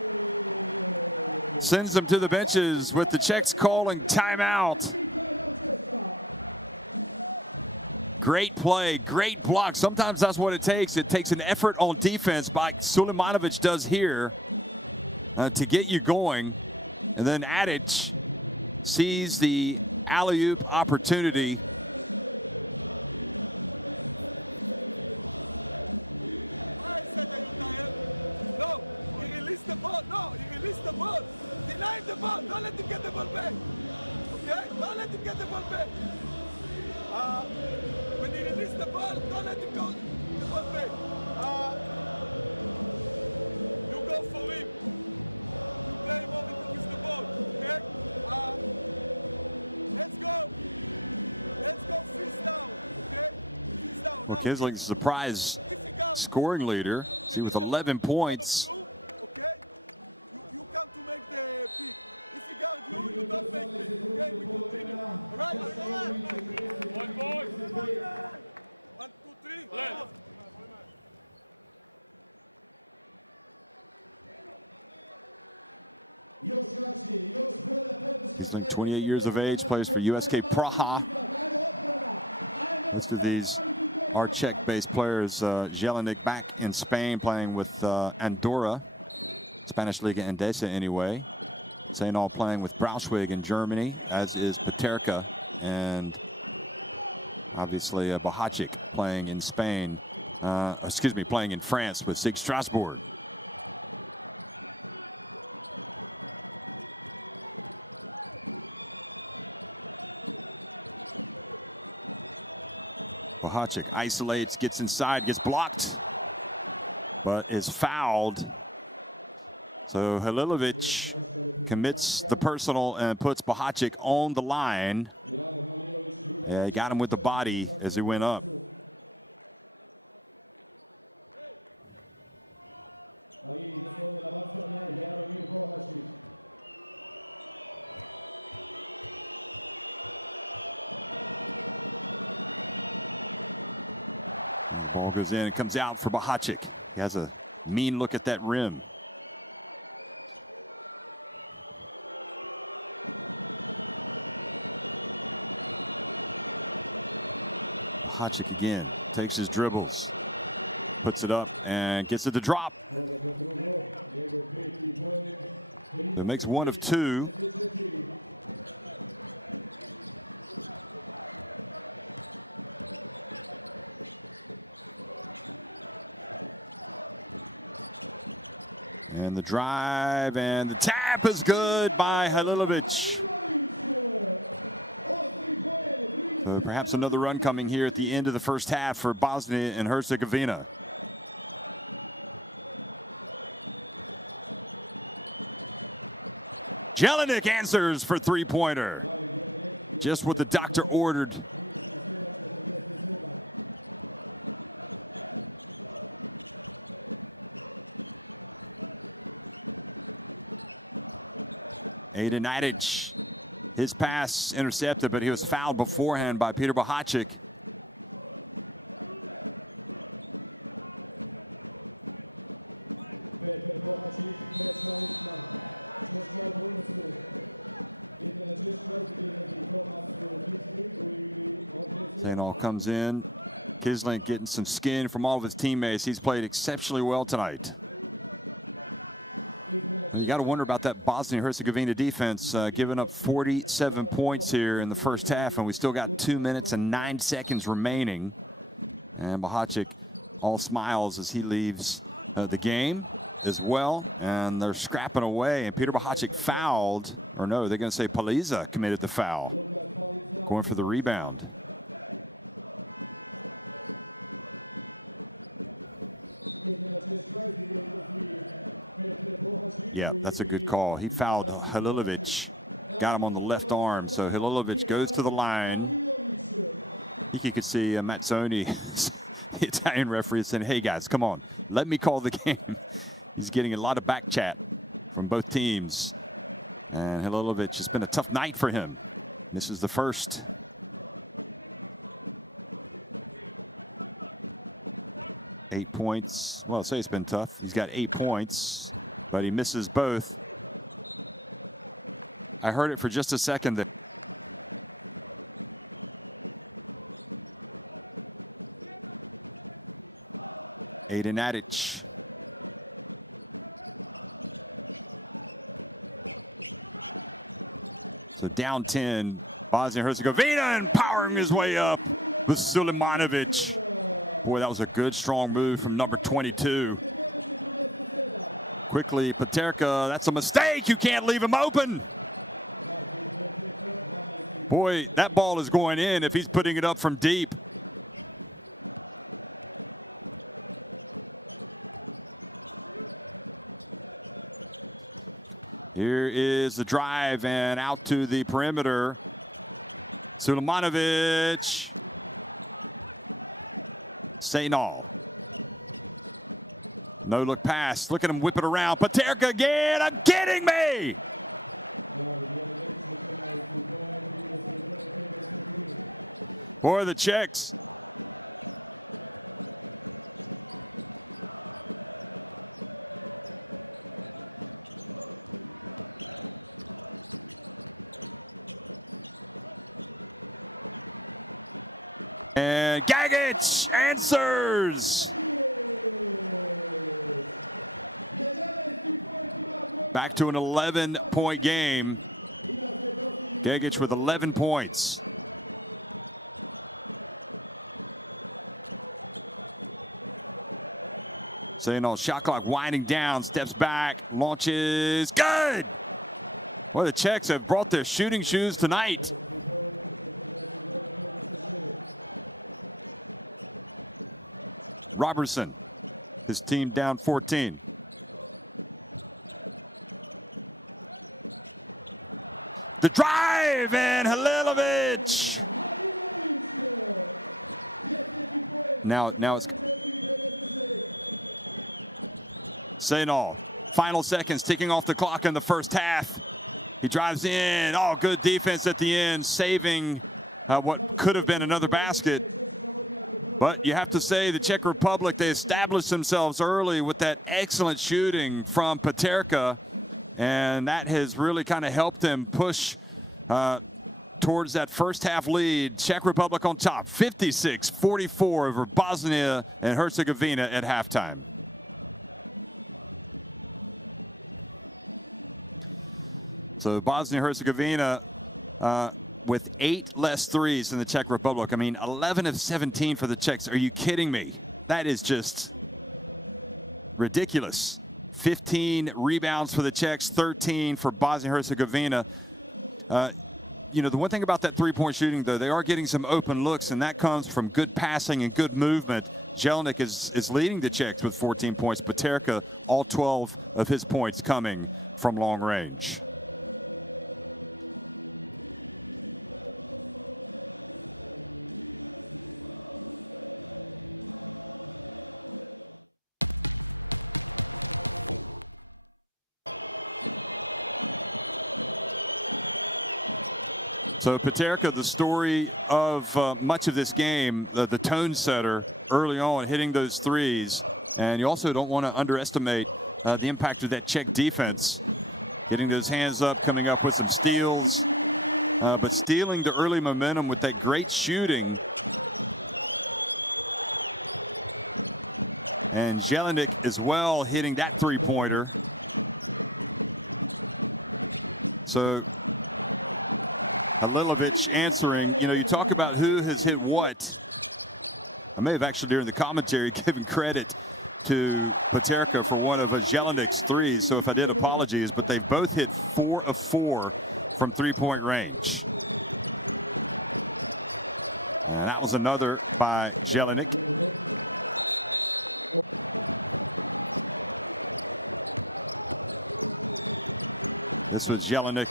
sends them to the benches with the Czechs calling timeout. Great play, great block. Sometimes that's what it takes. It takes an effort on defense like Sulejmanovic does here to get you going. And then Adic sees the alley-oop opportunity. No, you release the ball. No, you release the ball. Deny the ball. Don't let him get the ball back. Okay? Don't let him get the ball back. When you release the ball, don't let him go the ball back. You go for him. You play him over with the ball. Okay? Let's go. Let's go freestyle. Okay? Freestyle. Well, Kisling's surprise scoring leader. See, with 11 points. Okay? make the pick. If he guard you, you don't make it. Okay, we continue. All right? One boy. 1, 2, 3. Left. He's like 28 years of age, plays for USK Praha. Most of these are Czech-based players. Jelinek back in Spain playing with Andorra, Spanish Liga Endesa anyway. Zainal playing with Braunschweig in Germany, as is Paterka, and obviously Bahacic playing in Spain, playing in France with SIG Strasbourg. Bahacic isolates, gets inside, gets blocked, but is fouled. So Halilovic commits the personal and puts Bahacic on the line. Yeah, he got him with the body as he went up. Ball goes in and comes out for Bahacic. He has a mean look at that rim. Bahacic again takes his dribbles, puts it up and gets it to drop. It makes 1 of 2. And the drive and the tap is good by Halilovic. Perhaps another run coming here at the end of the first half for Bosnia and Herzegovina. Jelinek answers for three-pointer. Just what the doctor ordered. Aiden Adic, his pass intercepted, but he was fouled beforehand by Peter Bahacic. Zainal comes in. Kisling getting some skin from all of his teammates. He's played exceptionally well tonight. You got to wonder about that Bosnia-Herzegovina defense, giving up 47 points here in the first half, and we still got 2 minutes and 9 seconds remaining. And Bahacic all smiles as he leaves the game as well, and they're scrapping away. And Peter Bahacic fouled, or no, they're going to say Paliza committed the foul, going for the rebound. Yeah, that's a good call. He fouled Halilovic, got him on the left arm. So Halilovic goes to the line. I think you could see Mazzoni, the Italian referee, saying, "Hey guys, come on, let me call the game." He's getting a lot of back chat from both teams. And Halilovic, has been a tough night for him. This is the first. Eight points. Well, I'll say it's been tough. He's got 8 points, but he misses both. I heard it for just a second that Aiden Adic. So down 10, Bosnia-Herzegovina, and powering his way up with Sulemanovic. Boy, that was a good, strong move from number 22. Quickly, Paterka, that's a mistake. You can't leave him open. Boy, that ball is going in if he's putting it up from deep. Here is the drive and out to the perimeter. Sulemanovic. Zainal. No look pass. Look at him whip it around. Peterka again. I'm kidding me. For the Czechs. And Gagic answers. Back to an 11-point game. Gagic with 11 points. Saying shot clock winding down, steps back, launches, good! Well, the Czechs have brought their shooting shoes tonight. Robertson, his team down 14. The drive, and Halilovic. Now it's Sainal. Final seconds ticking off the clock in the first half. He drives in. Oh, good defense at the end, saving what could have been another basket. But you have to say the Czech Republic, they established themselves early with that excellent shooting from Peterka. And that has really kind of helped them push towards that first half lead. Czech Republic on top, 56-44 over Bosnia and Herzegovina at halftime. So Bosnia and Herzegovina with 8 less threes than the Czech Republic. I mean, 11 of 17 for the Czechs. Are you kidding me? That is just ridiculous. 15 rebounds for the Czechs, 13 for Bosnia and Herzegovina. You know, the one thing about that three-point shooting, though, they are getting some open looks, and that comes from good passing and good movement. Jelinek is leading the Czechs with 14 points. Peterka, all 12 of his points coming from long range. So Peterka, the story of much of this game, the tone setter early on, hitting those threes. And you also don't want to underestimate the impact of that Czech defense. Getting those hands up, coming up with some steals, but stealing the early momentum with that great shooting. And Jelinek as well hitting that three-pointer. So Halilovic answering. You know, you talk about who has hit what. I may have actually during the commentary given credit to Peterka for one of Jelinek's threes, so if I did, apologies, but they both hit 4 of 4 from three-point range. And that was another by Jelinek. This was Jelinek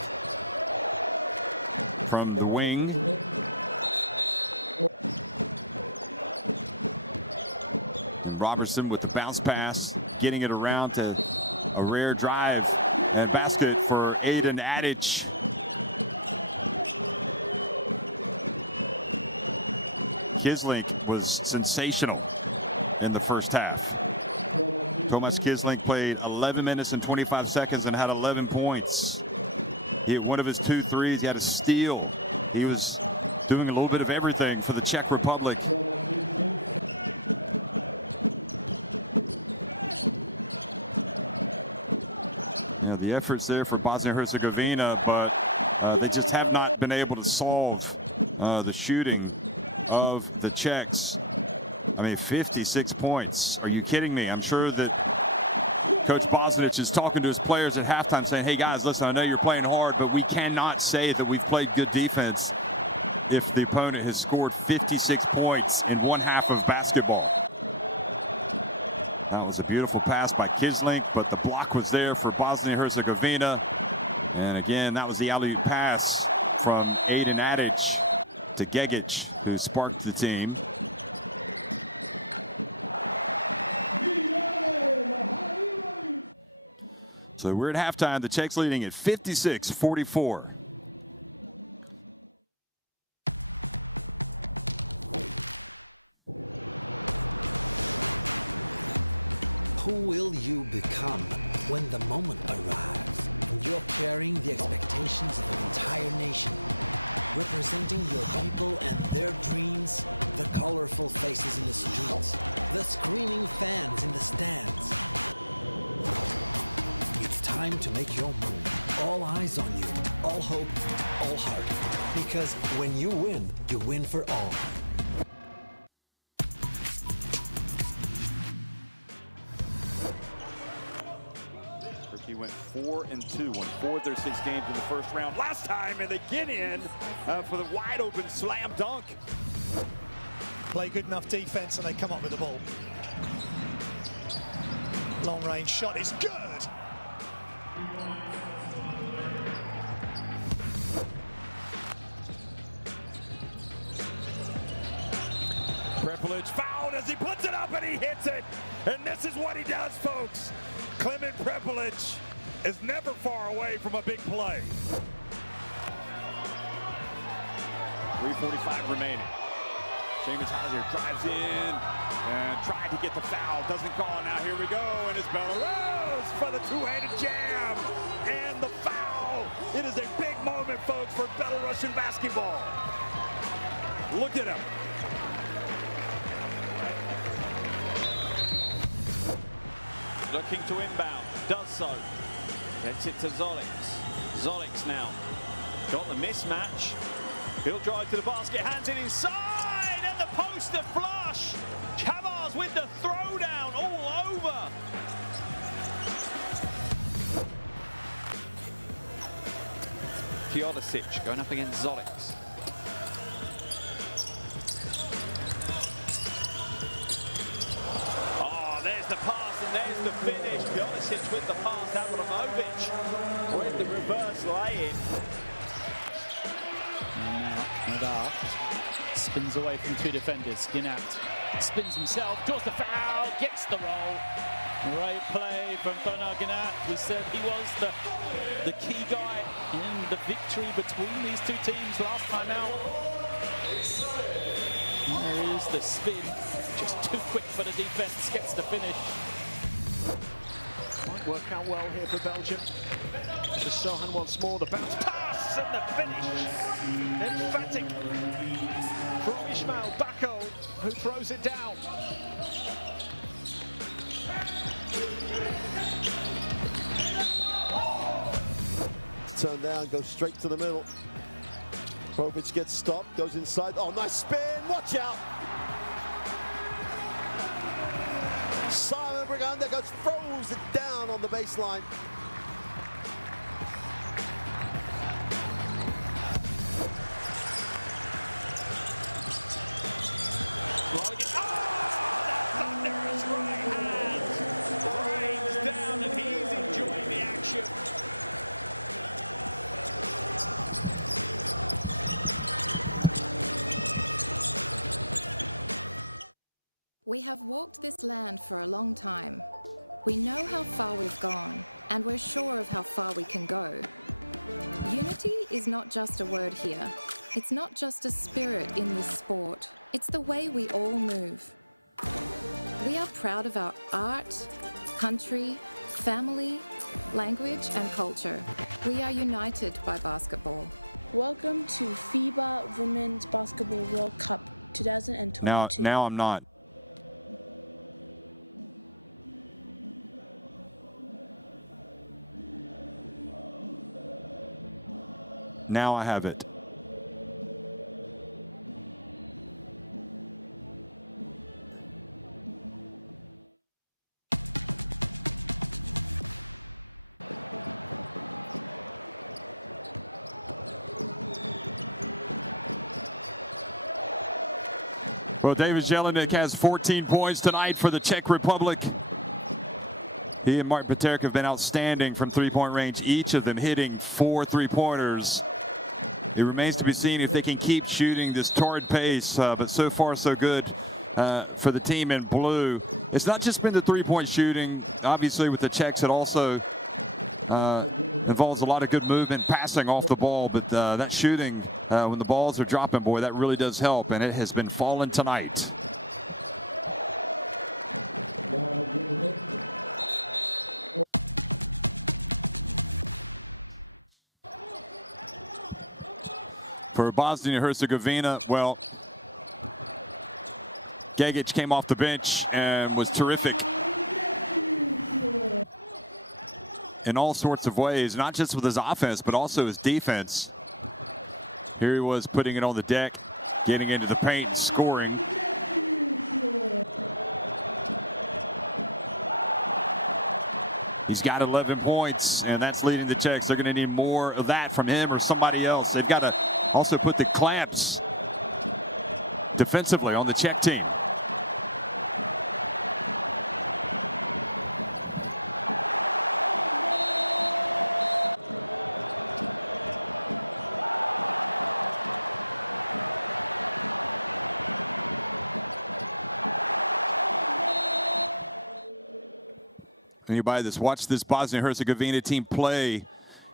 from the wing. And Robertson with the bounce pass, getting it around to a rare drive and basket for Aiden Adic. Kislink was sensational in the first half. Tomas Kislink played 11 minutes and 25 seconds and had 11 points. He hit one of his 2 threes. He had a steal. He was doing a little bit of everything for the Czech Republic. You know, the efforts there for Bosnia and Herzegovina, but they just have not been able to solve the shooting of the Czechs. I mean, 56 points. Are you kidding me? I'm sure that Coach Bosnic is talking to his players at halftime saying, hey guys, listen, I know you're playing hard, but we cannot say that we've played good defense if the opponent has scored 56 points in one half of basketball. That was a beautiful pass by Kislink, but the block was there for Bosnia and Herzegovina. And again, that was the alley-oop pass from Aiden Adic to Gagic, who sparked the team. So we're at halftime. The Czechs leading at 56-44. Who will you become when the moment arrives and you're carrying the expectations of an entire nation, representing your people and their dreams, the colorful faces in the streets, the screaming fans in the stands? It's time to make your move. All eyes on you, all hope, all heart. Because when you win for all. Turkey went 4-2, won 4 of their 6 games in the first round last time, and they get in for the wide open slam dunk. Play good enough defense and they come up with the ball. Long range shot is good. Prepelic fouled as he puts it up and he hits it. And this is what he does, folks. Clement Prepelic is never far away from a big play. 3:45 remaining. Seamus Heiser drives in and tried to get the foul. Doesn't call. Now here we go. And it's Belarus for the two-handed jam. And the foul. It is a big moment, folks, for Belarusian basketball. Look at him. Looking to inbound, does so. Gets it to Zoliks. Zoliks now got the mismatch. He'll drive to the basket, hands it inside, and the poster flush. Chavez with the throwdown all over. Teodosic going up against Zoliks. Oh, there's the pass. There's the finish. Teodosic with the pass. Abramovich with the reverse lay-in. Now Nadar spins away from 2 defenders. Ginat spins himself, draws the foul, gets the roll. Great play from Tonar Ginat. We said he was the key guy in the victory between these 2 teams last time out. And there is the spin. Just too quick for the defense. Gets the finish. Might work out well here for Belgium. To Sohan once more, the bounce pass and the finish. Emphatic from Ismail Bako, who throws it down. Turn down, goes straight to the middle. Bobic gets stopped, goes inside. Oh, nice spin, watch out! Simon Briganda throws it down on the baseline. Thunderous right hand rains down, and he's enjoying the action. We have walked this land for a long time. We know how far we've gone, and we're sure of how far we can go. Unity is not just a word here. It's not just a spirit in this sport. It's the way we all move. We are proud of our art, country, family, language, and culture. We are united by basketball. Welcome to FIBA Women's Basketball World Cup 2022. Now I'm not. Now I have it. Well, David Jelinek has 14 points tonight for the Czech Republic. He and Mark Paterk have been outstanding from three-point range, each of them hitting 4 3-pointers. It remains to be seen if they can keep shooting this torrid pace, but so far so good for the team in blue. It's not just been the three-point shooting. Obviously with the Czechs, it also involves a lot of good movement, passing off the ball, but that shooting when the balls are dropping, boy, that really does help, and it has been falling tonight. For Bosnia and Herzegovina, well, Gagic came off the bench and was terrific in all sorts of ways, not just with his offense, but also his defense. Here he was putting it on the deck, getting into the paint, and scoring. He's got 11 points, and that's leading the Czechs. They're going to need more of that from him or somebody else. They've got to also put the clamps defensively on the Czech team. Anybody that's watched this Bosnia and Herzegovina team play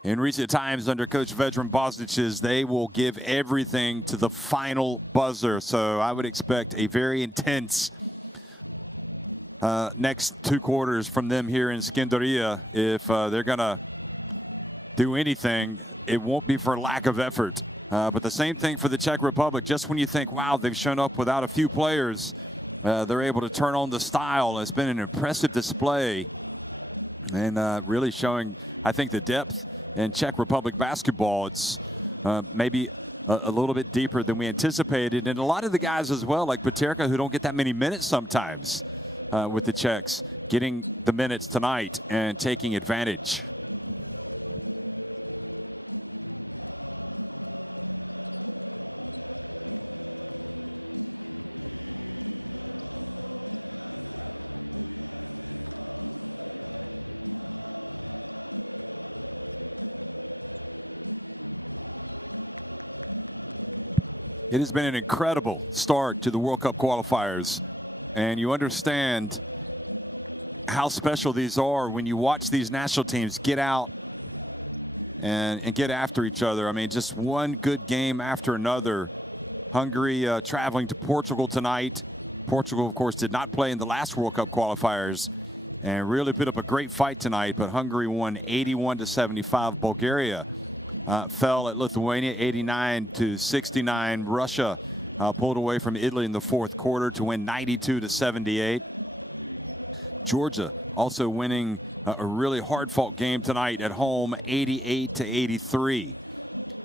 in recent times under Coach Vedran Bosnic's, they will give everything to the final buzzer. So I would expect a very intense next 2 quarters from them here in Skenderia. If they're going to do anything, it won't be for lack of effort. But the same thing for the Czech Republic. Just when you think, wow, they've shown up without a few players, they're able to turn on the style. It's been an impressive display. And really showing, I think, the depth in Czech Republic basketball. It's maybe a little bit deeper than we anticipated. And a lot of the guys as well, like Paterka, who don't get that many minutes sometimes with the Czechs, getting the minutes tonight and taking advantage. It has been an incredible start to the World Cup qualifiers, and you understand how special these are when you watch these national teams get out and get after each other. I mean, just one good game after another. Hungary traveling to Portugal tonight. Portugal, of course, did not play in the last World Cup qualifiers, and really bit of a great fight tonight, but Hungary won 81-75. Bulgaria fell at Lithuania 89-69. Russia pulled away from Italy in the 4th quarter to win 92-78. Georgia also winning a really hard-fought game tonight at home, 88-83.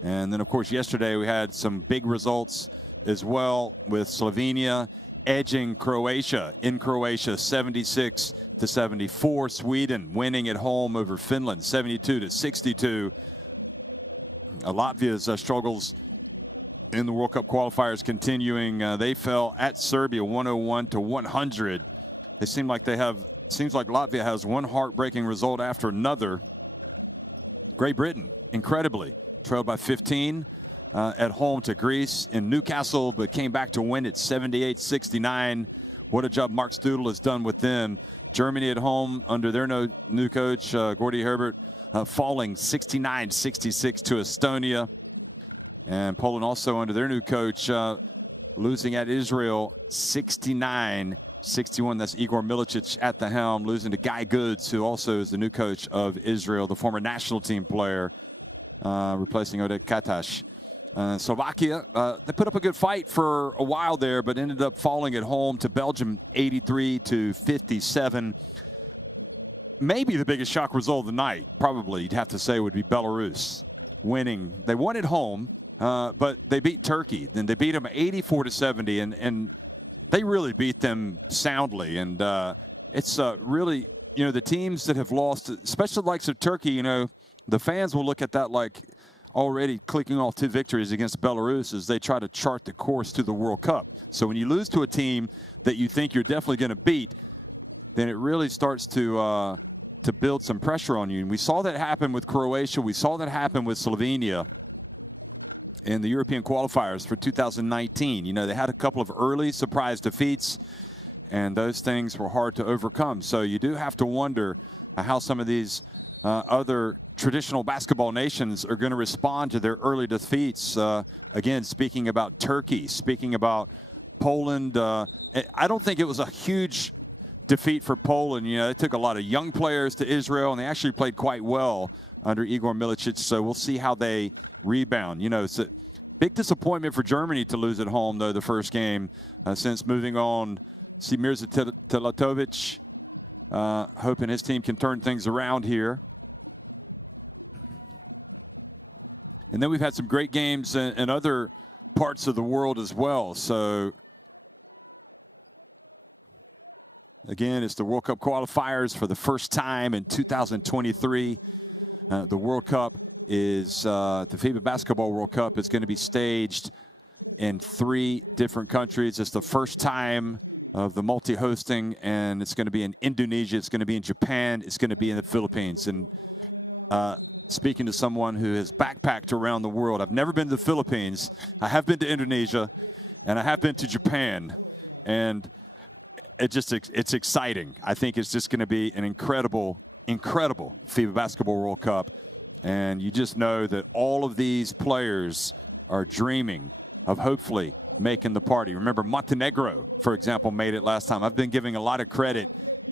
And then, of course, yesterday we had some big results as well, with Slovenia edging Croatia in Croatia 76-74. Sweden winning at home over Finland 72-62. Latvia's struggles in the World Cup qualifiers continuing. They fell at Serbia 101-100. They seem like seems like Latvia has one heartbreaking result after another. Great Britain, incredibly, trailed by 15 at home to Greece in Newcastle, but came back to win at 78-69. What a job Mark Studel has done with them. Germany at home under their new coach, Gordy Herbert, falling 69-66 to Estonia. And Poland also under their new coach, losing at Israel 69-61. That's Igor Milicic at the helm, losing to Guy Goods, who also is the new coach of Israel, the former national team player, replacing Oded Katash. Slovakia, they put up a good fight for a while there, but ended up falling at home to Belgium 83-57. Maybe the biggest shock result of the night, probably you'd have to say, would be Belarus winning. They won at home, but they beat Turkey, and they beat them 84-70, and they really beat them soundly. And it's really, you know, the teams that have lost, especially the likes of Turkey, you know, the fans will look at that like already clicking off 2 victories against Belarus as they try to chart the course to the World Cup. So when you lose to a team that you think you're definitely going to beat, then it really starts to build some pressure on you. And we saw that happen with Croatia. We saw that happen with Slovenia in the European qualifiers for 2019. You know, they had a couple of early surprise defeats, and those things were hard to overcome. So you do have to wonder how some of these other traditional basketball nations are going to respond to their early defeats. Again, speaking about Turkey, speaking about Poland, I don't think it was a huge defeat for Poland. You know, they took a lot of young players to Israel, and they actually played quite well under Igor Milicic. So we'll see how they rebound. You know, it's a big disappointment for Germany to lose at home, though, the first game since moving on. See Mirza Teletovic, hoping his team can turn things around here. And then we've had some great games in other parts of the world as well. So again, it's the World Cup qualifiers for the first time in 2023. The World Cup is the FIBA Basketball World Cup is going to be staged in 3 different countries. It's the first time of the multi-hosting, and it's going to be in Indonesia, it's going to be in Japan, it's going to be in the Philippines. And speaking to someone who has backpacked around the world, I've never been to the Philippines. I have been to Indonesia, and I have been to Japan, and it's exciting. I think it's just going to be an incredible FIBA Basketball World Cup, and you just know that all of these players are dreaming of hopefully making the party. Remember, Montenegro, for example, made it last time. I've been giving a lot of credit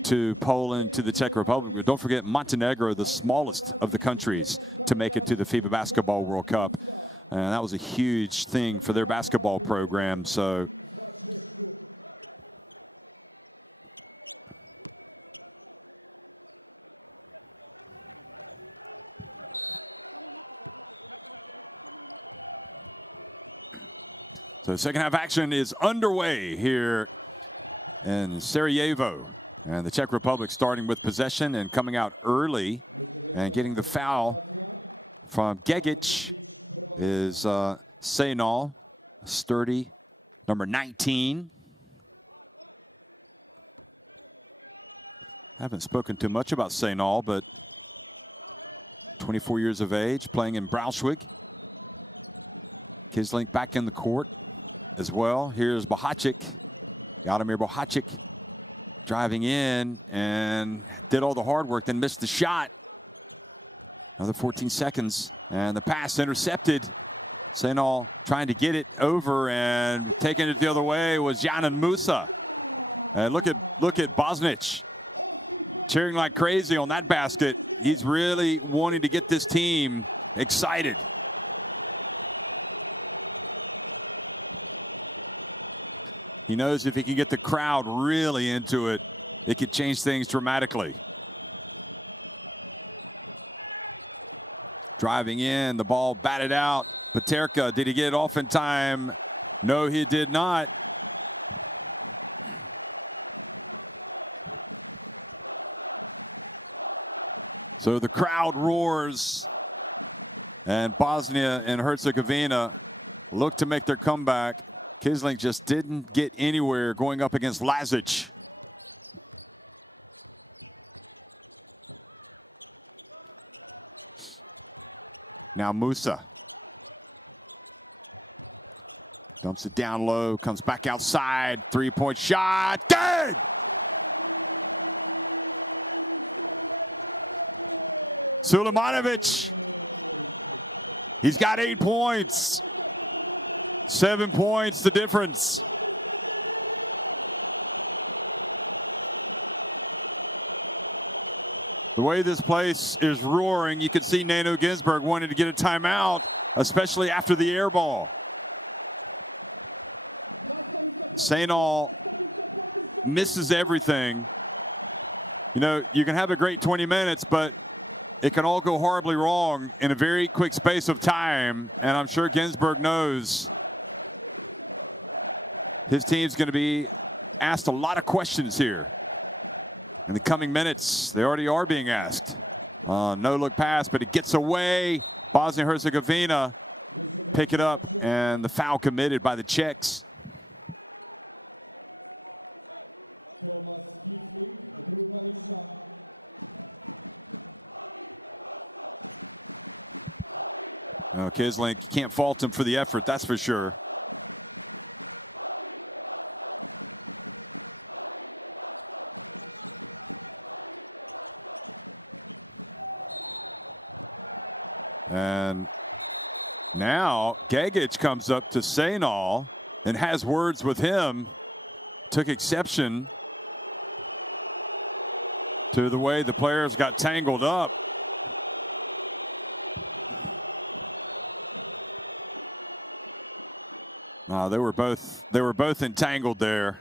to Poland, to the Czech Republic, but don't forget Montenegro, the smallest of the countries to make it to the FIBA Basketball World Cup, and that was a huge thing for their basketball program. So the second half action is underway here in Sarajevo. And the Czech Republic starting with possession and coming out early and getting the foul from Gegic is Senal, sturdy, number 19. I haven't spoken too much about Senal, but 24 years of age, playing in Braunschweig. Kislink back in the court as well. Here's Bohacic, Vladimir Bohacic, driving in and did all the hard work, then missed the shot. Another 14 seconds, and the pass intercepted. Senal trying to get it over, and taking it the other way was Janan Musa. And look at Bosnic cheering like crazy on that basket. He's really wanting to get this team excited. He knows if he can get the crowd really into it, it could change things dramatically. Driving in, the ball batted out. Paterka, did he get it off in time? No, he did not. So the crowd roars, and Bosnia and Herzegovina look to make their comeback. Kislink just didn't get anywhere going up against Lazic. Now Musa. Dumps it down low, comes back outside, three-point shot, good! Sulemanovic, he's got 8 points. 7 points, the difference. The way this place is roaring, you can see Nano Ginsburg wanting to get a timeout, especially after the air ball. Senal misses everything. You know, you can have a great 20 minutes, but it can all go horribly wrong in a very quick space of time, and I'm sure Ginsburg knows his team's going to be asked a lot of questions here in the coming minutes. They already are being asked. No look pass, but it gets away. Bosnia and Herzegovina pick it up, and the foul committed by the Czechs. Kislink, can't fault him for the effort, that's for sure. And now Gagic comes up to Sainal and has words with him. Took exception to the way the players got tangled up. They were both entangled there.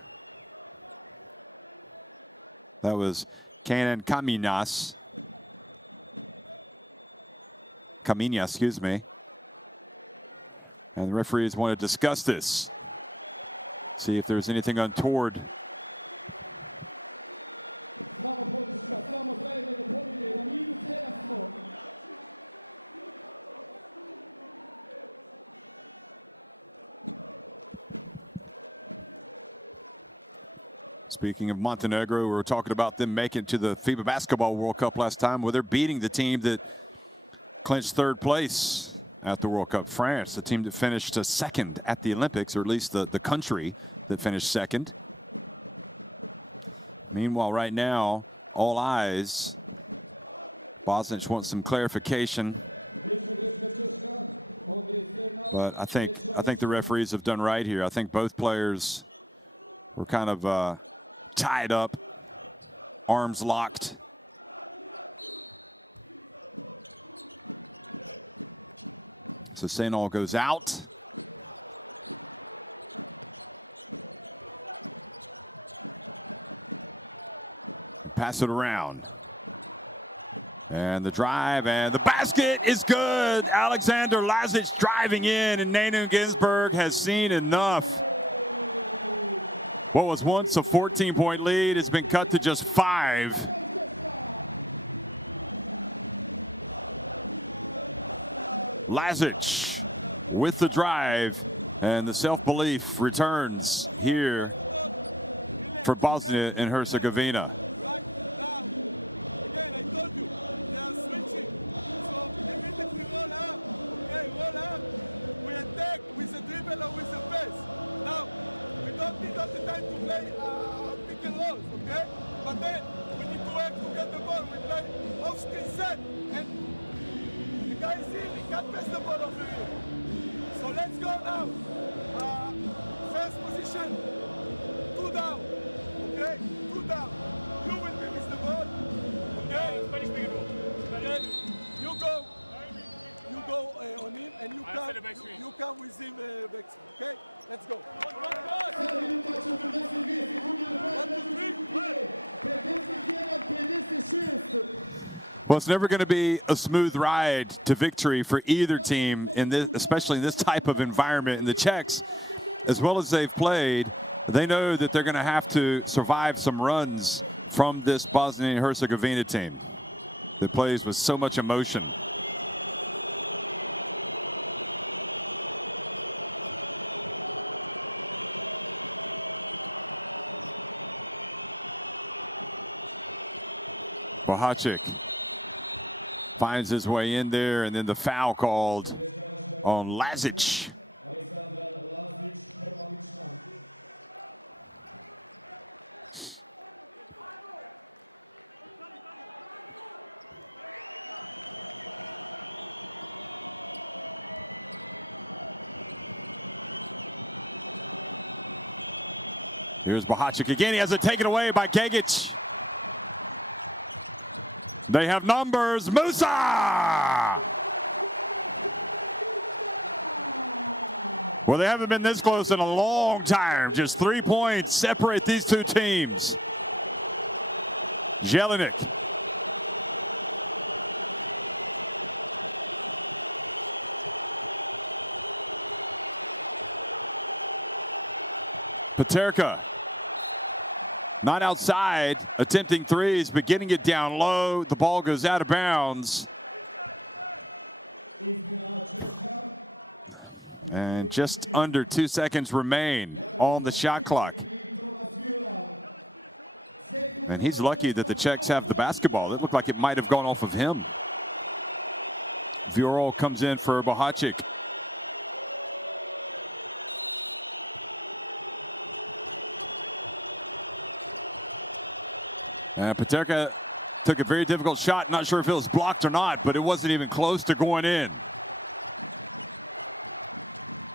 That was Canan Caminas, excuse me. And the referees want to discuss this. See if there's anything untoward. Speaking of Montenegro, we were talking about them making it to the FIBA Basketball World Cup last time, where they're beating the team that clinched third place at the World Cup, France, the team that finished second at the Olympics, or at least the country that finished second. Meanwhile, right now, all eyes. Bosnic wants some clarification. But I think the referees have done right here. I think both players were kind of tied up, arms locked. So Sainal goes out. Pass it around. And the drive and the basket is good. Alexander Lazic driving in, and Nanu Ginsburg has seen enough. What was once a 14-point lead has been cut to just 5. Lazic with the drive, and the self-belief returns here for Bosnia and Herzegovina. Right now, again, I told you, they are switching. So immediately roll up. Okay, roll up. We attack with the dribble or with the pass. Now, we don't need all the time to play pick and rolls, okay? But then we need to work to get the ball. We play off-screen set, and the guy is here. He can't pass the ball over here. So let's go now. First position, 2 down. Okay, 2 down. You will be with the ball. Okay, okay. You go on him, and you come with him back. Okay, let's go. 1, 2, 3. Well, it's never going to be a smooth ride to victory for either team, in this, especially in this type of environment. And the Czechs, as well as they've played, they know that they're going to have to survive some runs from this Bosnia and Herzegovina team that plays with so much emotion. Bohacic finds his way in there, and then the foul called on Lazic. Here's Bohacic again. He has it taken away by Gagic. They have numbers. Musa! Well, they haven't been this close in a long time. Just 3 points separate these two teams. Jelinek. Paterka. Not outside, attempting threes, but getting it down low. The ball goes out of bounds. And just under 2 seconds remain on the shot clock. And he's lucky that the Czechs have the basketball. It looked like it might have gone off of him. Vural comes in for Bohacic. And Paterka Took a very difficult shot. Not sure if it was blocked or not, but it wasn't even close to going in.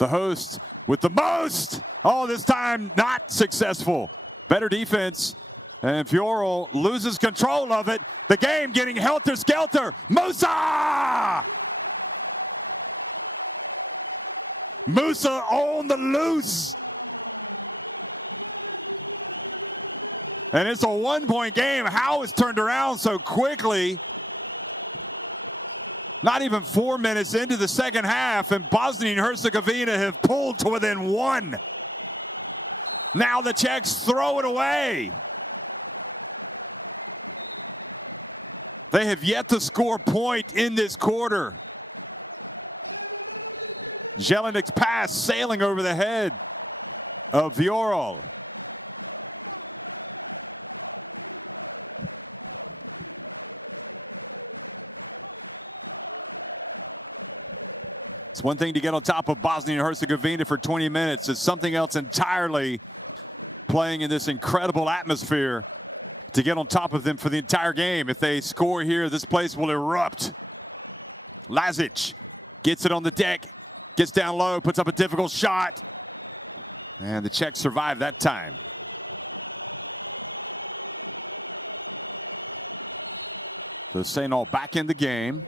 The host with the most. Oh, this time not successful. Better defense. And Fiorel loses control of it. The game getting helter-skelter. Musa! Musa on the loose. And it's a one-point game. How it's turned around so quickly. Not even 4 minutes into the second half, and Bosnia and Herzegovina have pulled to within one. Now the Czechs throw it away. They have yet to score a point in this quarter. Jelinic's pass sailing over the head of Fiorel. It's one thing to get on top of Bosnia and Herzegovina for 20 minutes. It's something else entirely playing in this incredible atmosphere to get on top of them for the entire game. If they score here, this place will erupt. Lazic gets it on the deck, gets down low, puts up a difficult shot. And the Czechs survive that time. So Senol back in the game.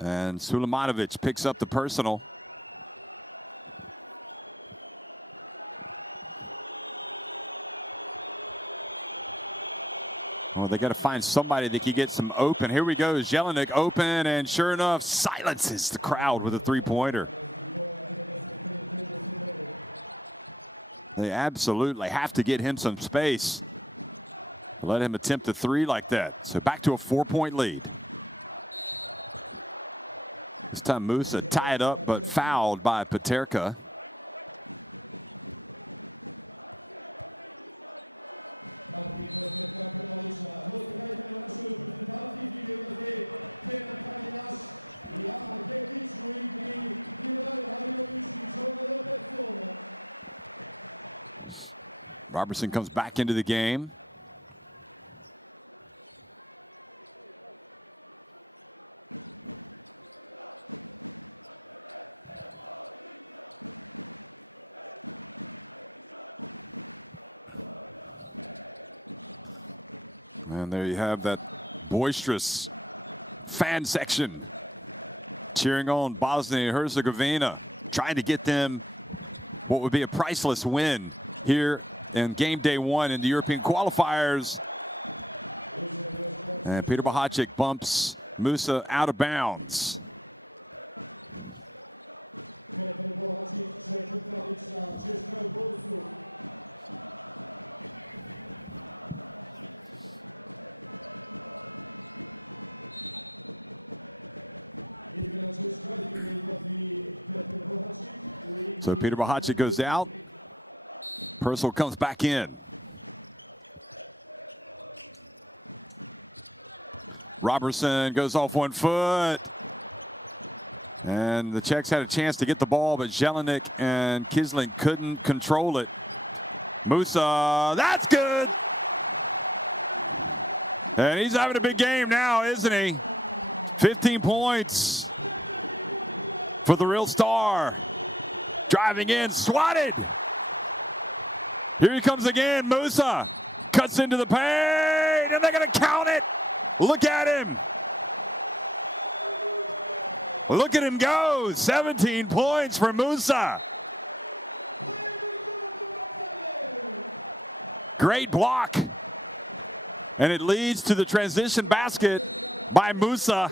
And Sulemanovic picks up the personal. Well, they got to find somebody that can get some open. Here we go, Jelinek open, and sure enough, silences the crowd with a three-pointer. They absolutely have to get him some space. Let him attempt a three like that. So back to a 4-point lead. This time Musa tied up but fouled by Paterka. Robertson comes back into the game. And there you have that boisterous fan section cheering on Bosnia and Herzegovina, trying to get them what would be a priceless win here in game day one in the European qualifiers. And Peter Bahacic bumps Musa out of bounds. So Peter Bahacic goes out. Purcell comes back in. Robertson goes off 1 foot. And the Czechs had a chance to get the ball, but Jelinek and Kisling couldn't control it. Musa, that's good. And he's having a big game now, isn't he? 15 points for the real star. Driving in, swatted. Here he comes again, Musa. Cuts into the paint, and they're gonna count it. Look at him. Look at him go, 17 points for Musa. Great block. And it leads to the transition basket by Musa.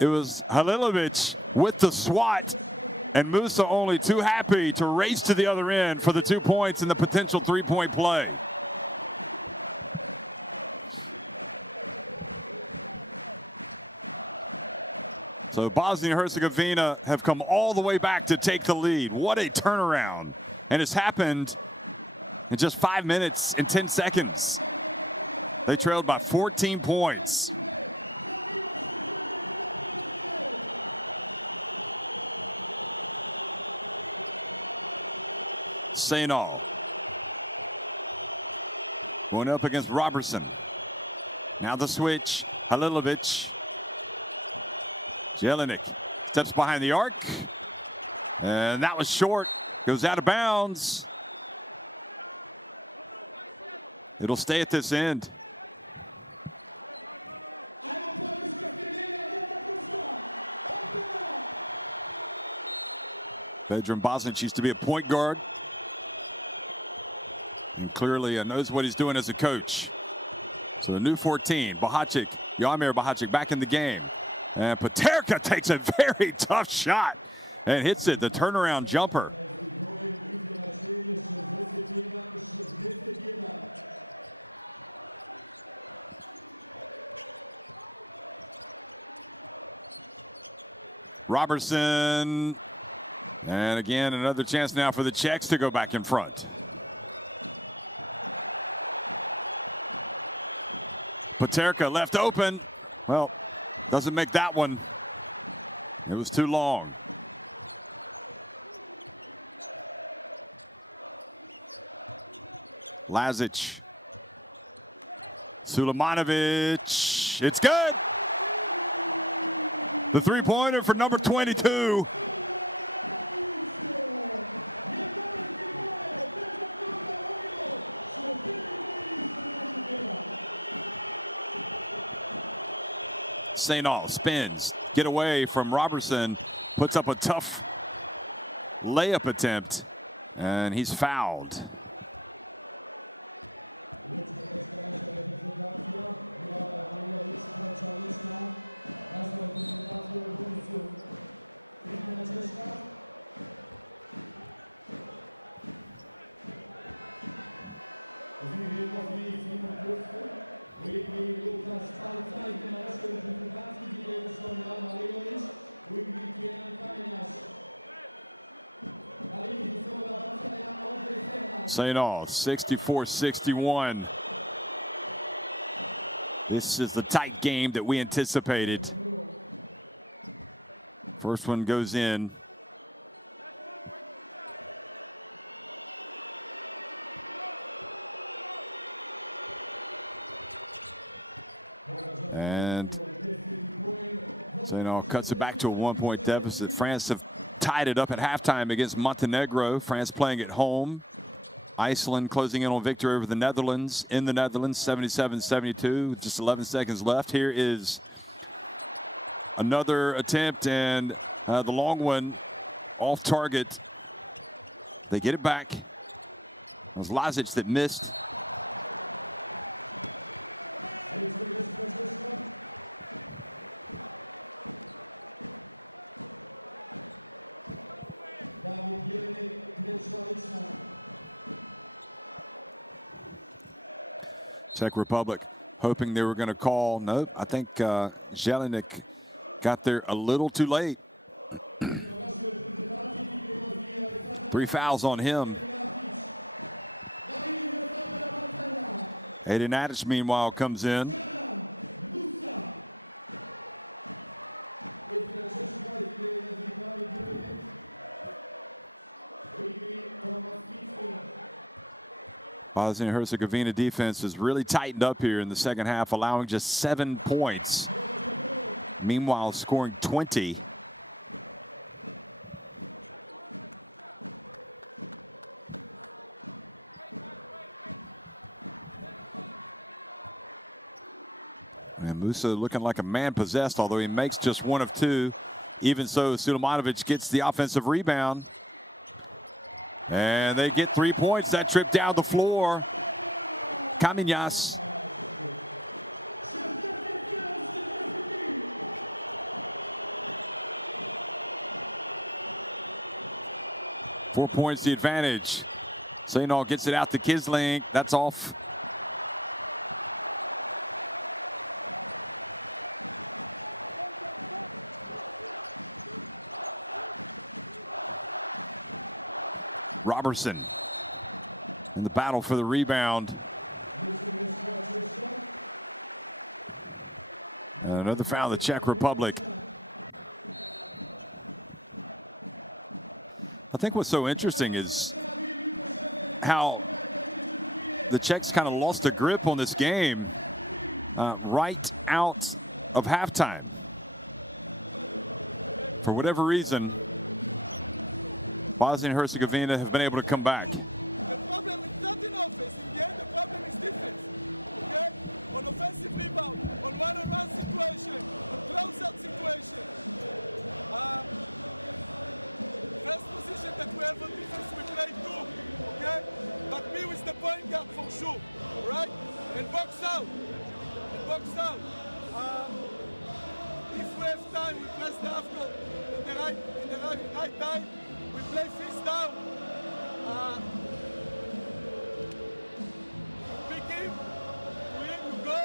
It was Halilovic with the swat, and Musa only too happy to race to the other end for the 2 points and the potential three-point play. So Bosnia and Herzegovina have come all the way back to take the lead. What a turnaround. And it's happened in just 5 minutes and 10 seconds. They trailed by 14 points. Sainal going up against Robertson. Now the switch, Halilovic. Jelinek steps behind the arc. And that was short, goes out of bounds. It'll stay at this end. Vedran Bosnic used to be a point guard. And clearly knows what he's doing as a coach. So a new 14, Bahacic, Jaromir Bahacic back in the game. And Paterka takes a very tough shot and hits it, the turnaround jumper. Robertson, and again another chance now for the Czechs to go back in front. Paterka left open. Well, doesn't make that one. It was too long. Lazic. Sulemanovic. It's good. The three-pointer for number 22. Sainal spins, get away from Robertson, puts up a tough layup attempt, and he's fouled. Sainal, 64-61. This is the tight game that we anticipated. First one goes in. And Sainal cuts it back to a 1-point deficit. France have tied it up at halftime against Montenegro. France playing at home. Iceland closing in on victory over the Netherlands in the Netherlands, 77-72. Just 11 seconds left. Here is another attempt, and the long one off target. They get it back. It was Lazic that missed. Czech Republic hoping they were going to call. Nope, I think Jelinek got there a little too late. 3 fouls on him. Aiden Adic, meanwhile, comes in. Bosnia and Herzegovina defense has really tightened up here in the second half, allowing just 7 points. Meanwhile, scoring 20. And Musa looking like a man possessed, although he makes just 1 of 2. Even so, Sulemanovic gets the offensive rebound. And they get 3 points. That trip down the floor. Kaminas. Four points the advantage. Sainal gets it out to Kisling. That's off. Robertson in the battle for the rebound. Another foul in the Czech Republic. I think what's so interesting is how the Czechs kind of lost their grip on this game right out of halftime. For whatever reason, Bosnia and Herzegovina have been able to come back. The problem is not in offense. In the end, the problem is defense. Okay? On offensive rebound, on one-on-one situation, on close-out situation. First position that we have on defense, we play two. Okay? But me with the point guard for sure. Right? And box out. And box out. If we have time, we press the half court in the right time. We play fist down. Pick him, you go,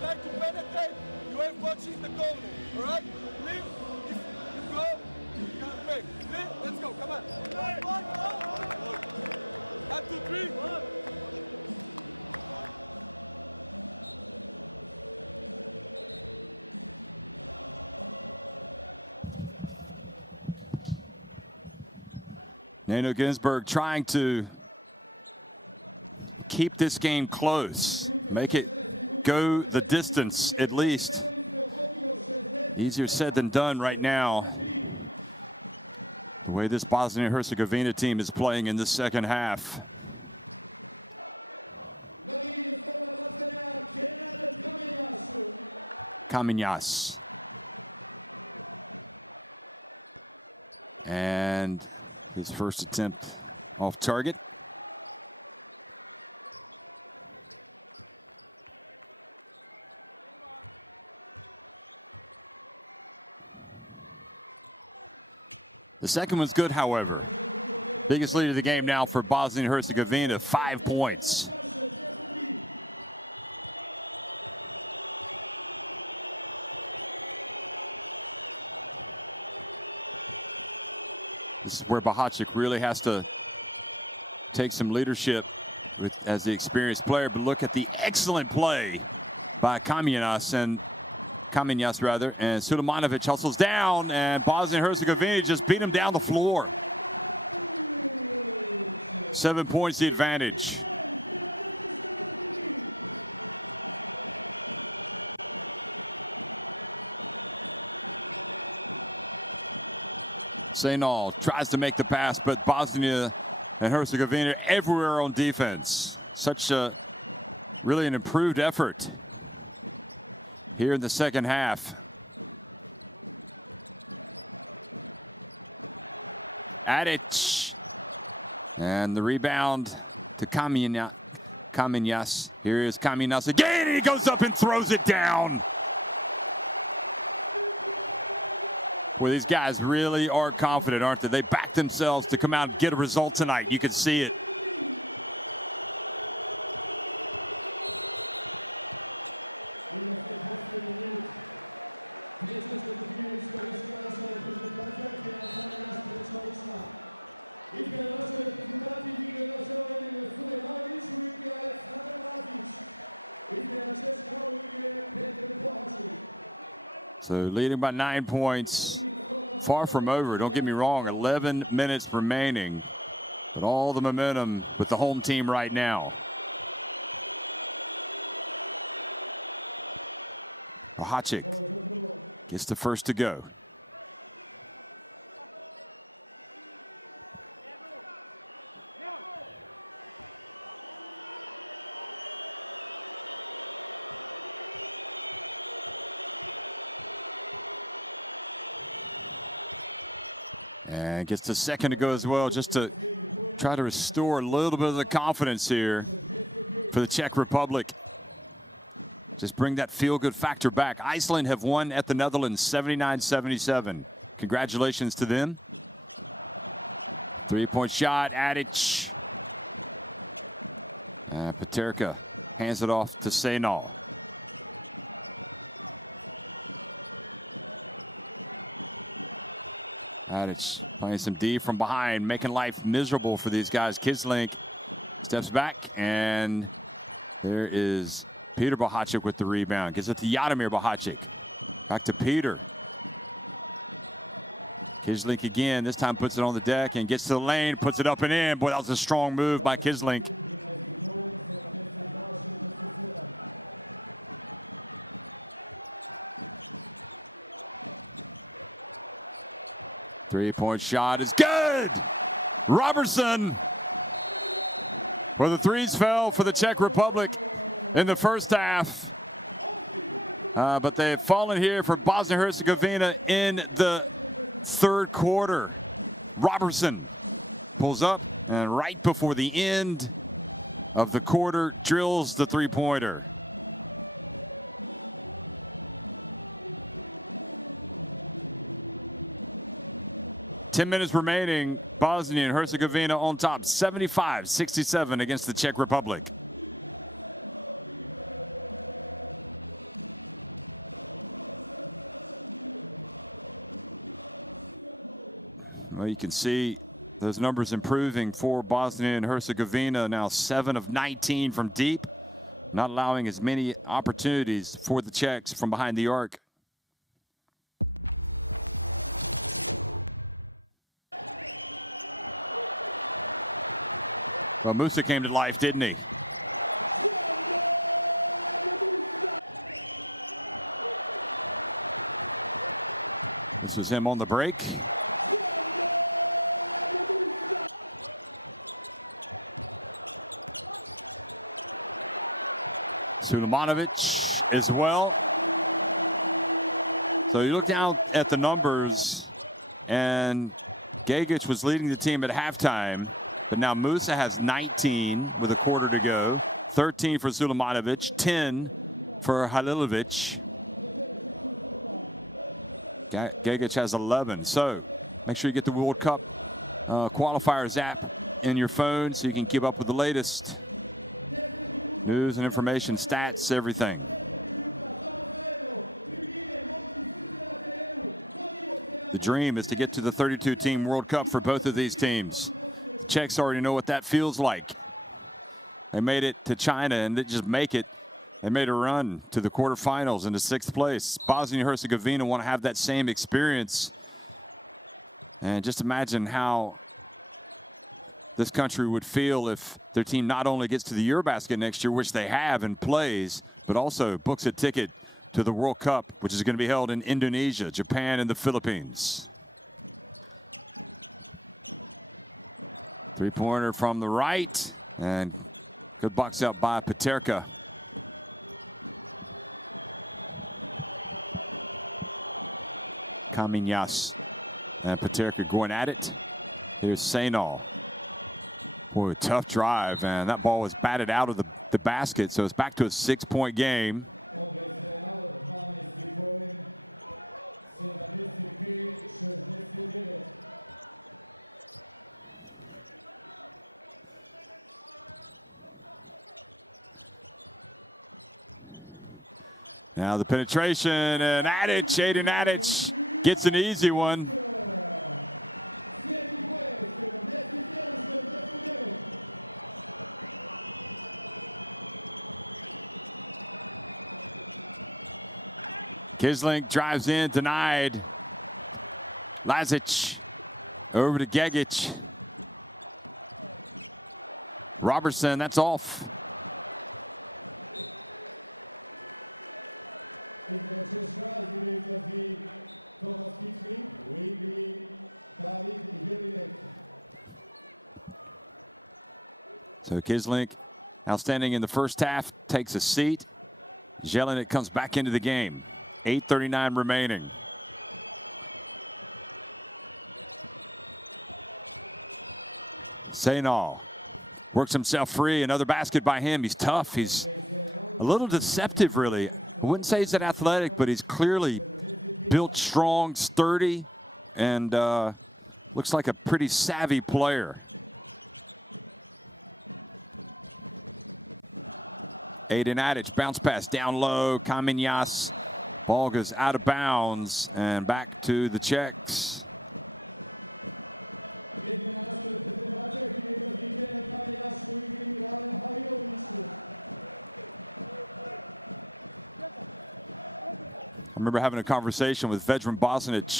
try to penetrate, you have watching the corner, alright? Leave, if you go, you can't break. Leave, let's go, come on. 1, 2, 3. Nano Ginsburg trying to keep this game close, make it go the distance at least. Easier said than done right now. The way this Bosnia and Herzegovina team is playing in the second half. Kaminas. And his first attempt off target. The second one's good, however. Biggest lead of the game now for Bosnia and Herzegovina, 5 points. This is where Bahacic really has to take some leadership as the experienced player. But look at the excellent play by Kaminas, and Sulemanovic hustles down, and Bosnia and Herzegovina just beat him down the floor. 7 points the advantage. Senal tries to make the pass, but Bosnia and Herzegovina everywhere on defense. Such a really an improved effort here in the second half. Adic, and the rebound to Kaminas. Here is Kaminas again. He goes up and throws it down. Well, these guys really are confident, aren't they? They back themselves to come out and get a result tonight. You can see it. So leading by 9 points, far from over. Don't get me wrong, 11 minutes remaining, but all the momentum with the home team right now. Bahacic gets the first to go. And gets the second to go as well, just to try to restore a little bit of the confidence here for the Czech Republic. Just bring that feel-good factor back. Iceland have won at the Netherlands 79-77. Congratulations to them. 3-point shot, Adic. And Paterka hands it off to Senal. Adic playing some D from behind, making life miserable for these guys. Kislink steps back, and there is Peter Bahacic with the rebound. Gives it to Jaromir Bahacic. Back to Peter. Kislink again, this time puts it on the deck and gets to the lane, puts it up and in. Boy, that was a strong move by Kislink. Three-point shot is good. Robertson. Well, the threes fell for the Czech Republic in the first half. But they've fallen here for Bosnia and Herzegovina in the third quarter. Robertson pulls up and right before the end of the quarter drills the three-pointer. Ten minutes remaining. Bosnia and Herzegovina on top, 75-67 against the Czech Republic. Well, you can see those numbers improving for Bosnia and Herzegovina. Now 7 of 19 from deep, not allowing as many opportunities for the Czechs from behind the arc. Well, Musa came to life, didn't he? This was him on the break. Sulemanovic as well. So you look down at the numbers, and Gagic was leading the team at halftime. But now Musa has 19 with a quarter to go. 13 for Sulemanovic, 10 for Halilovic. Gagic has 11. So make sure you get the World Cup Qualifiers app in your phone so you can keep up with the latest news and information, stats, everything. The dream is to get to the 32-team World Cup for both of these teams. Czechs already know what that feels like. They made it to China and didn't just make it. They made a run to the quarterfinals into 6th place. Bosnia and Herzegovina want to have that same experience. And just imagine how this country would feel if their team not only gets to the Eurobasket next year, which they have and plays, but also books a ticket to the World Cup, which is going to be held in Indonesia, Japan, and the Philippines. Three-pointer from the right, and good box out by Paterka. Kaminas and Paterka going at it. Here's Sainal. Boy, tough drive, and that ball was batted out of the basket, so it's back to a 6-point game. Now the penetration, and Aiden Adic gets an easy one. Kislink drives in, denied. Lazic over to Gagic. Robertson, that's off. So Kislink, outstanding in the first half, takes a seat. Jelinek comes back into the game. 8:39 remaining. Sainal works himself free. Another basket by him. He's tough. He's a little deceptive, really. I wouldn't say he's an athletic, but he's clearly built strong, sturdy, and looks like a pretty savvy player. Aiden Adic, bounce pass down low. Kaminas. Ball goes out of bounds and back to the Czechs. I remember having a conversation with Vedran Bosnic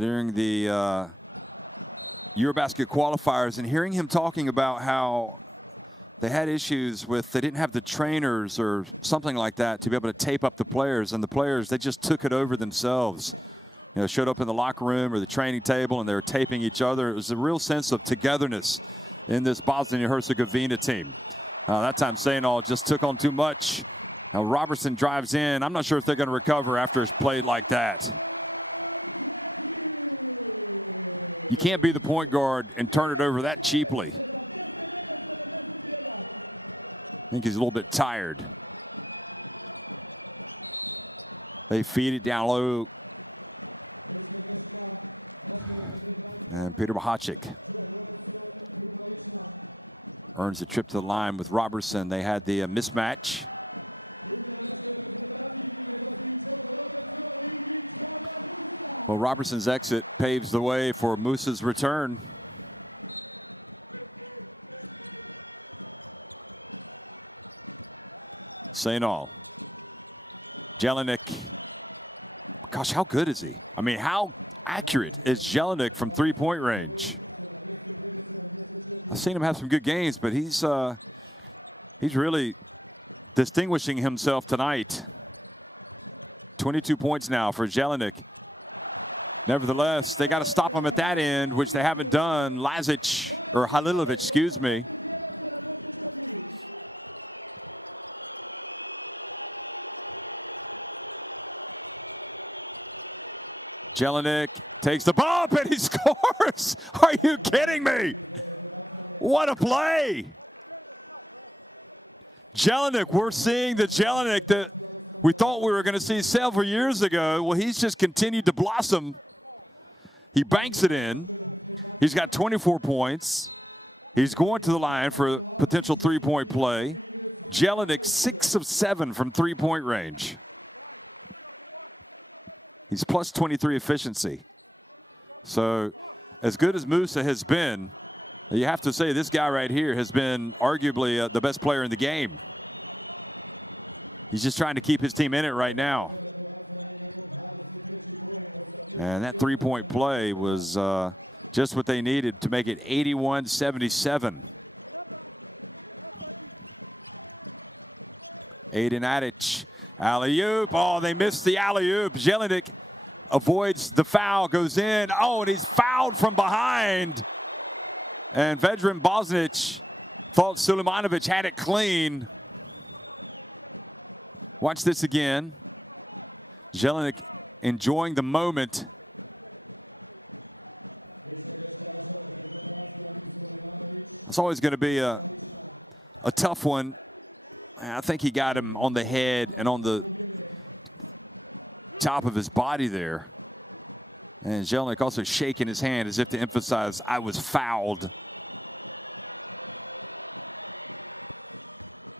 during the Eurobasket qualifiers, and hearing him talking about how they had issues with, they didn't have the trainers or something like that to be able to tape up the players, and the players, they just took it over themselves. You know, showed up in the locker room or the training table and they were taping each other. It was a real sense of togetherness in this Bosnia and Herzegovina team. That time Sainal just took on too much. Now Robertson drives in. I'm not sure if they're going to recover after it's played like that. You can't be the point guard and turn it over that cheaply. I think he's a little bit tired. They feed it down low. And Peter Mahachik earns a trip to the line with Robertson. They had the mismatch. Well, Robertson's exit paves the way for Musa's return. Sainal. Jelinek. Gosh, how good is he? I mean, how accurate is Jelinek from three-point range? I've seen him have some good games, but he's really distinguishing himself tonight. 22 points now for Jelinek. Nevertheless, they got to stop him at that end, which they haven't done. Halilovic, excuse me. Jelinek takes the bump and he scores. Are you kidding me? What a play. Jelinek, we're seeing the Jelinek that we thought we were going to see several years ago. Well, he's just continued to blossom. He banks it in. He's got 24 points. He's going to the line for a potential three-point play. Jelinek 6 of 7 from three-point range. He's plus 23 efficiency. So as good as Musa has been, you have to say this guy right here has been arguably the best player in the game. He's just trying to keep his team in it right now. And that three-point play was just what they needed to make it 81-77. Aiden Adic, alley-oop. Oh, they missed the alley-oop. Jelinek avoids the foul, goes in. Oh, and he's fouled from behind. And Vedran Bosnic thought Sulemanovic had it clean. Watch this again. Jelinek enjoying the moment. It's always going to be a tough one. I think he got him on the head and on the top of his body there. And Jelinek also shaking his hand as if to emphasize, I was fouled.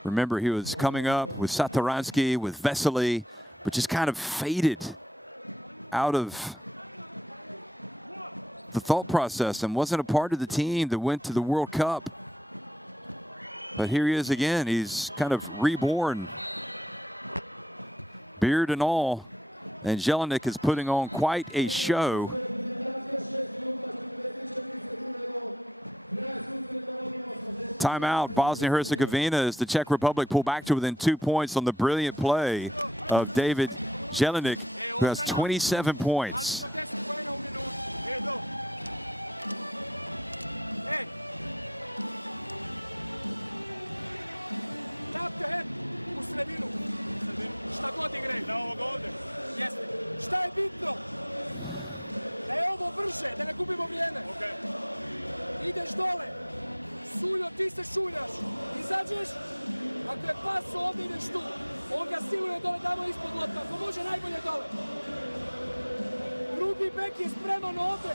Remember, he was coming up with Satoransky, with Vesely, but just kind of faded out of the thought process and wasn't a part of the team that went to the World Cup. But here he is again. He's kind of reborn, beard and all. And Jelinek is putting on quite a show. Timeout, Bosnia and Herzegovina, as the Czech Republic pull back to within 2 points on the brilliant play of David Jelinek, who has 27 points. Šta god igraju. Na ovog ovdje. Jeste. Šta je bitno? Da je ovo brže, da ne gubimo vrijeme. Ideš dole. Suljo, ti se šuljaš. Izađeš. Ako je pas ovdje, ideš tu. On ga siluje dole, damo ispod lopta. Ako može, najbolje dole. Drugi bek je spreman ovdje.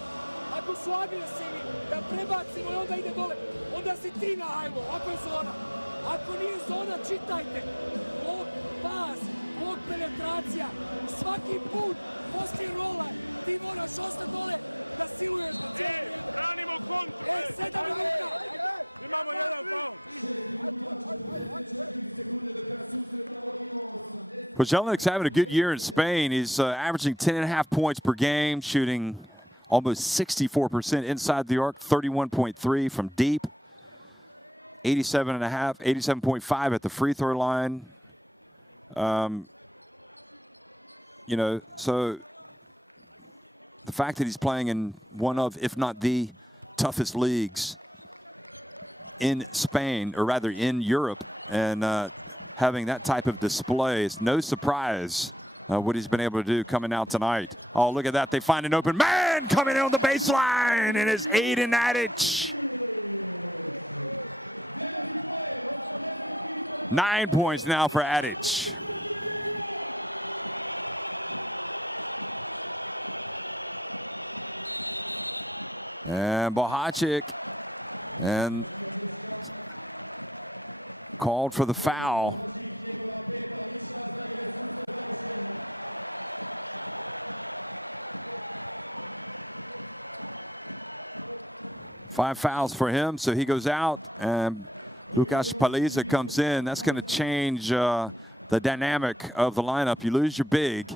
Ako su agresivni, da prebacimo i onda ide dole. Onda si ti na hajmo, ako je zona. Ako nije zona, čitajte. Pas, blok penetracija, svaki put poslije rola ti moraš ostati dole da siluješ do cijelo vrijeme. Branimo kontru. 7 minuta. Imamo jedan faul. Well, Jelinek's having a good year in Spain. He's averaging 10.5 points per game, shooting almost 64% inside the arc, 31.3 from deep, 87.5, 87.5 at the free throw line. You know, so the fact that he's playing in one of, if not the toughest leagues in Spain, or rather in Europe, and having that type of display, it's no surprise what he's been able to do coming out tonight. Oh, look at that. They find an open man coming in on the baseline, and it's Aiden Adic. 9 points now for Adic. And Bohacic, and called for the foul. Five fouls for him, so he goes out, and Lukas Paliza comes in. That's going to change the dynamic of the lineup. You lose your big.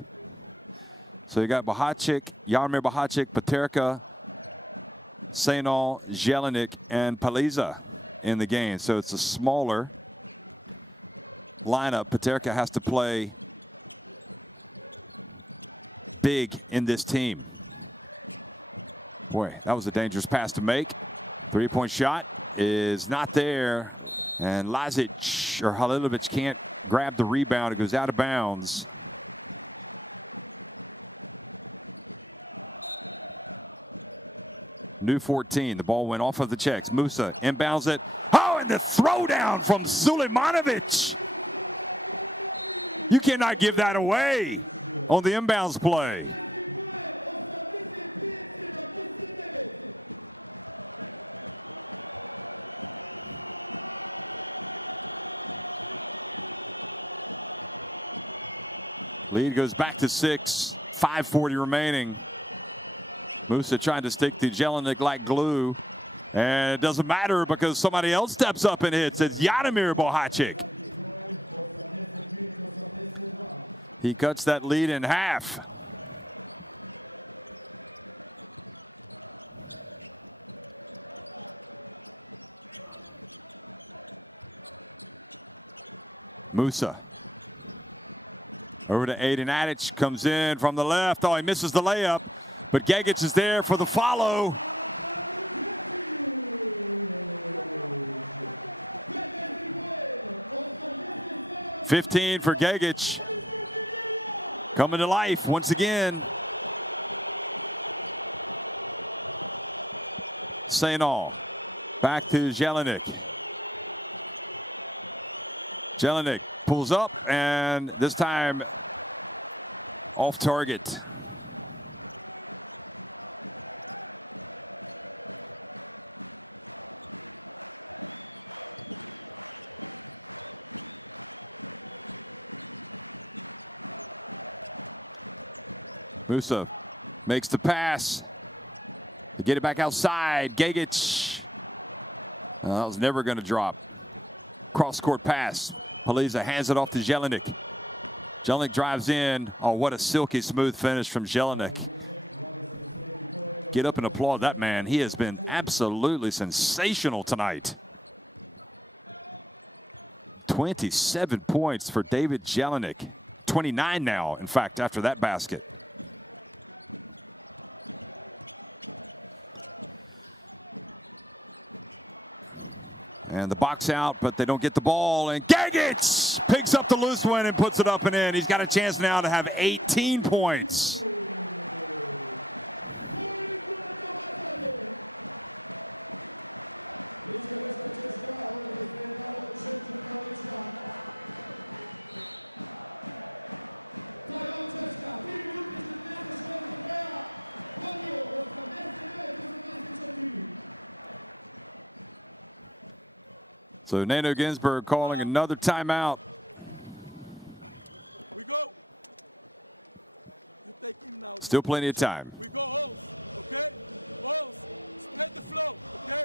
So you got Bohacic, Jaromir Bohacic, Paterka, Sainal, Jelinek, and Paliza in the game. So it's a smaller lineup. Paterka has to play big in this team. Boy, that was a dangerous pass to make. Three-point shot is not there. And Lazic, or Halilovic, can't grab the rebound. It goes out of bounds. New 14. The ball went off of the Czechs. Musa inbounds it. Oh, and the throwdown from Sulemanovic. You cannot give that away on the inbounds play. Lead goes back to 6. 5:40 remaining. Musa trying to stick to Jelinek like glue. And it doesn't matter because somebody else steps up and hits. It's Jaromir Bohacic. He cuts that lead in half. Musa. Over to Aiden Adic, comes in from the left. Oh, he misses the layup, but Gegic is there for the follow. $15 for Gegic. Coming to life once again. Sainal back to Jelinek. Jelinek pulls up, and this time off target. Musa makes the pass. They get it back outside. Gegic. Well, that was never going to drop. Cross-court pass. Paliza hands it off to Jelinek. Jelinek drives in. Oh, what a silky smooth finish from Jelinek. Get up and applaud that man. He has been absolutely sensational tonight. 27 points for David Jelinek. 29 now, in fact, after that basket. And the box out, but they don't get the ball. And Gegic picks up the loose one and puts it up and in. He's got a chance now to have 18 points. So Nano Ginsburg calling another timeout. We go. You take him now. Still plenty of time. We go Oz, okay? Oz, spread the flow, okay?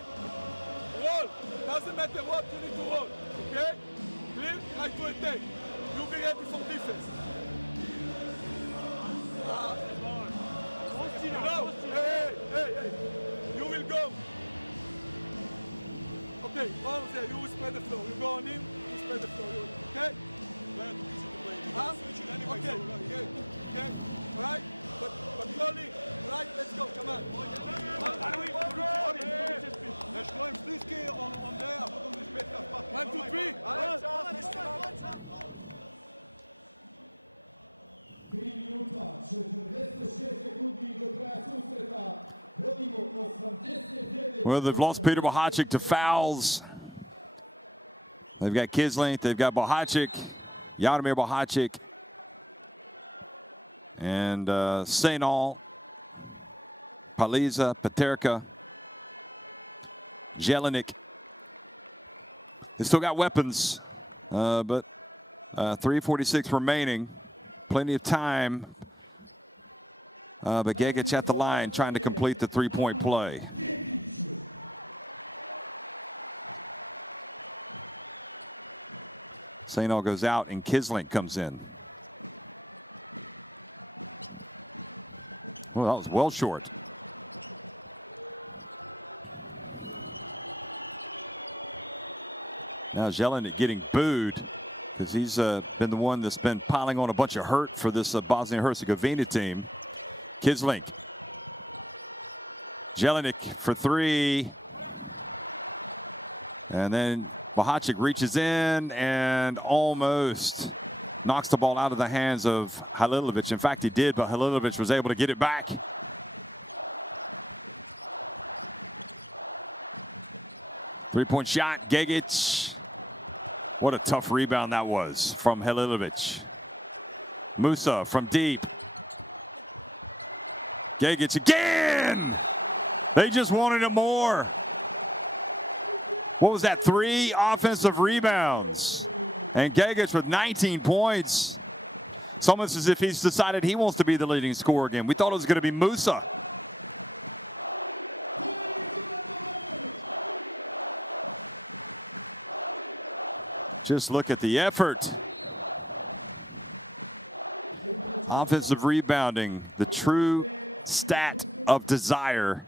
Roll. Doesn't matter what you need to roll, okay? Clear, try to attack. You be ready for defense. You know, hey. Okay, Paul's there. You spread the flow. You go on him, you spread the flow. Okay? Huh? Okay. Okay. All right? But slowly. All right? Let's go. Come on. 1, 2, 3. Well, they've lost Peter Bohacic to fouls. They've got Kislink, they've got Bohacic, Jaromir Bohacic, and Sainal, Paliza, Paterka, Jelinek. They still got weapons, but 3:46 remaining. Plenty of time. But Gegic at the line trying to complete the three-point play. Sainal goes out and Kislink comes in. Well, that was well short. Now Jelinek getting booed because he's been the one that's been piling on a bunch of hurt for this Bosnia and Herzegovina team. Kislink. Jelinek for three. And then Bohacic reaches in and almost knocks the ball out of the hands of Halilovic. In fact, he did, but Halilovic was able to get it back. Three-point shot, Gegic. What a tough rebound that was from Halilovic. Musa from deep. Gegic again. They just wanted it more. What was that? 3 offensive rebounds. And Gegic with 19 points. It's almost as if he's decided he wants to be the leading scorer again. We thought it was going to be Musa. Just look at the effort. Offensive rebounding, the true stat of desire.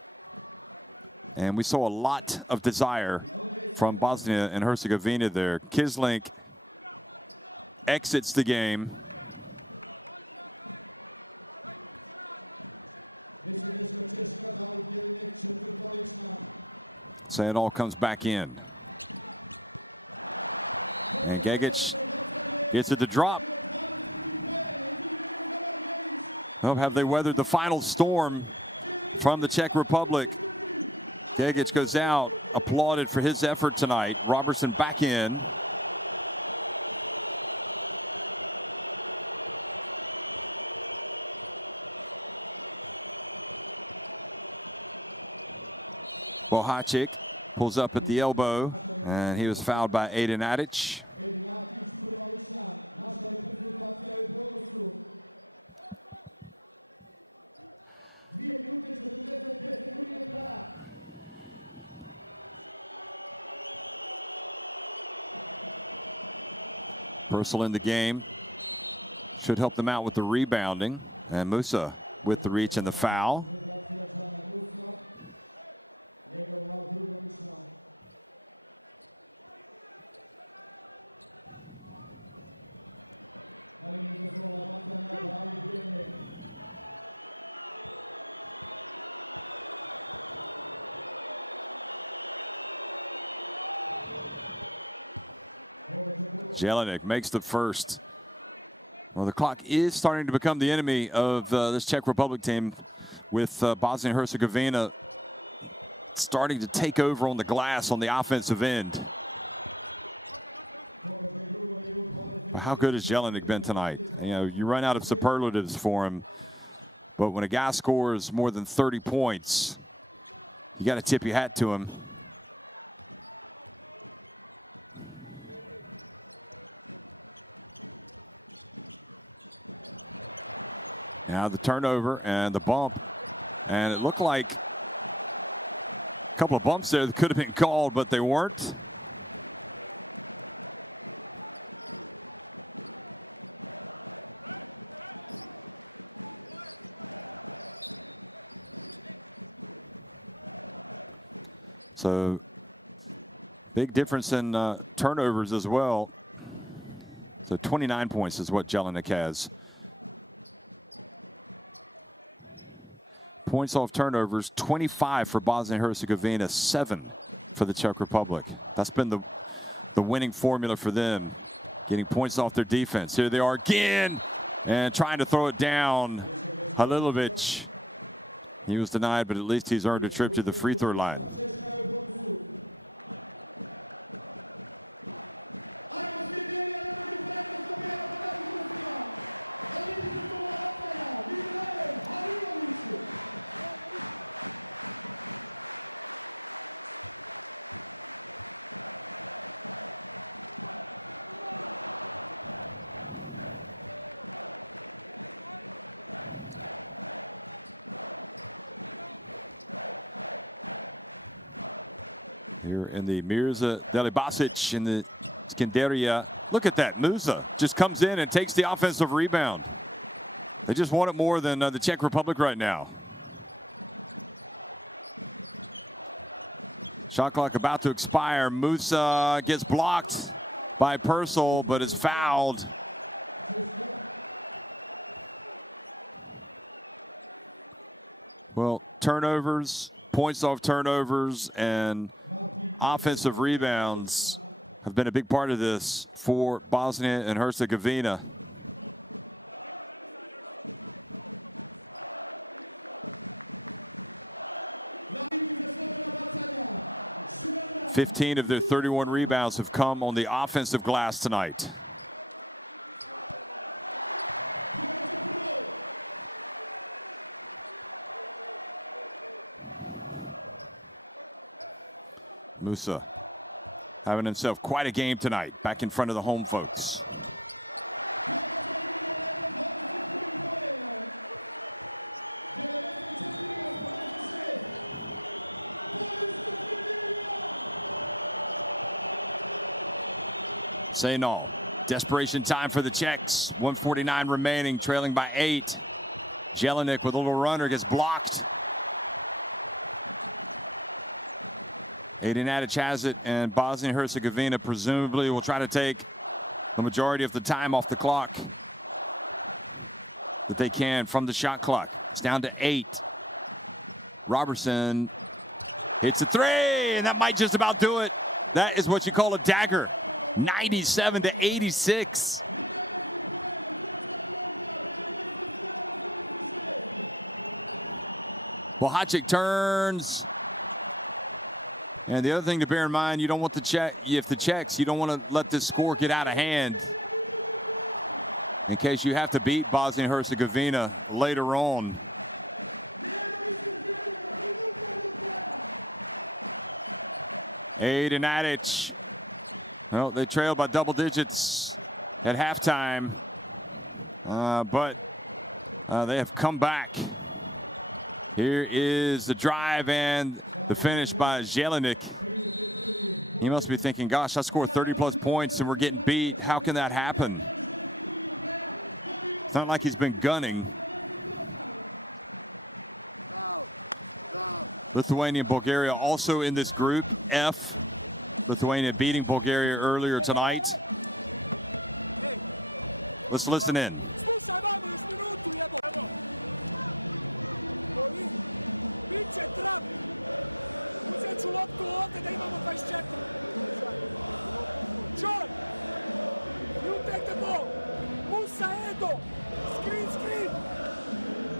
And we saw a lot of desire from Bosnia and Herzegovina there. Kislink exits the game. So it all comes back in. And Gegic gets it to drop. Well, have they weathered the final storm from the Czech Republic? Gegic goes out, applauded for his effort tonight. Robertson back in. Bohacic pulls up at the elbow, and he was fouled by Aiden Adic. Purcell in the game. Should help them out with the rebounding. And Musa with the reach and the foul. Jelinek makes the first. Well, the clock is starting to become the enemy of this Czech Republic team, with Bosnia and Herzegovina starting to take over on the glass on the offensive end. How good has Jelinek been tonight? You know, you run out of superlatives for him, but when a guy scores more than 30 points, you got to tip your hat to him. Now the turnover and the bump, and it looked like a couple of bumps there that could have been called, but they weren't. So Big difference in turnovers as well. So 29 points is what Jelinek has. Points off turnovers, 25 for Bosnia and Herzegovina, 7 for the Czech Republic. That's been the winning formula for them, getting points off their defense. Here they are again, and trying to throw it down. Halilovic, he was denied, but at least he's earned a trip to the free throw line. Here in the Mirza Delibasic in the Skanderia. Look at that. Musa just comes in and takes the offensive rebound. They just want it more than the Czech Republic right now. Shot clock about to expire. Musa gets blocked by Purcell, but is fouled. Well, turnovers, points off turnovers, and offensive rebounds have been a big part of this for Bosnia and Herzegovina. (15 of their 31 rebounds have come on the offensive glass tonight. Musa having himself quite a game tonight, back in front of the home folks. Say no. Desperation time for the Czechs. 1:49 remaining, trailing by 8. Jelinek with a little runner gets blocked. Adrianic has it, and Bosnia and Herzegovina presumably will try to take the majority of the time off the clock that they can from the shot clock. It's down to 8. Robertson hits a 3, and that might just about do it. That is what you call a dagger. 97-86. Bohacic turns. And the other thing to bear in mind, you don't want the Czechs, you don't want to let this score get out of hand in case you have to beat Bosnia and Herzegovina later on. Adrianic. Well, they trailed by double digits at halftime, but they have come back. Here is the drive and the finish by Jelinek. He must be thinking, gosh, I scored 30+ points and we're getting beat. How can that happen? It's not like he's been gunning. Lithuania and Bulgaria also in this group F. Lithuania beating Bulgaria earlier tonight. Let's listen in. Biće trap. Uzet ću loptu ovdje da imamo 24. John, you take the ball. Musa, Edo, screen.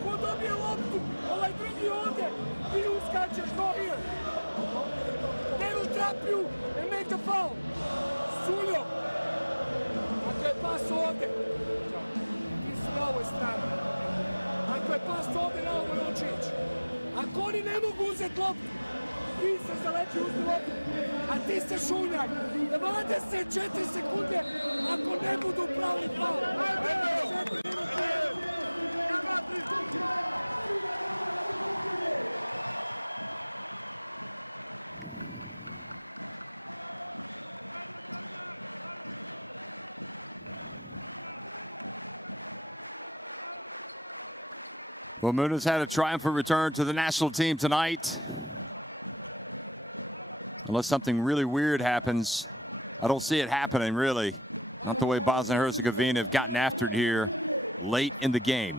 Ko dobije loptu? Ovaj drugi ovdje. Ti uskačeš, go here. They will trap you and make the foul. Suljo. Ako je pas ovdje, ti si na ovoj strani. Ako je pas ovdje, na ovoj on će ići. Ako oni ne mogu uzeti loptu, ti se zaleti uzmi loptu, a ti se šunjak. 24 sekunde ako ne budu pravi faul. Well, Muniz had a triumphant return to the national team tonight. unless something really weird happens. I don't see it happening, really. Not the way Bosnia and Herzegovina have gotten after it here late in the game.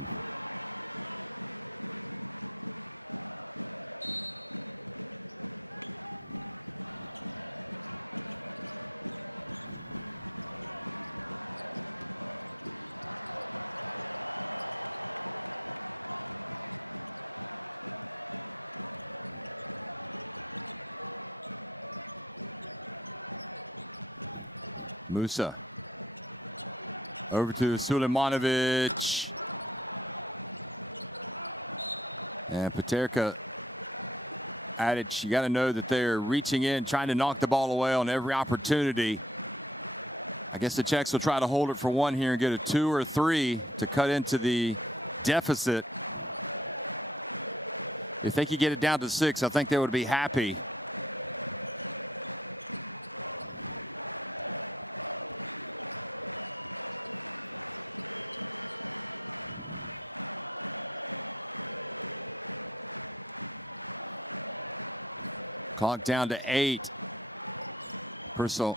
Musa over to Sulemanovic, and Paterka added, you got to know that they're reaching in, trying to knock the ball away on every opportunity. I guess the Czechs will try to hold it for one here and get a 2 or 3 to cut into the deficit. If they could get it down to 6, I think they would be happy. Clock down to 8. Purcell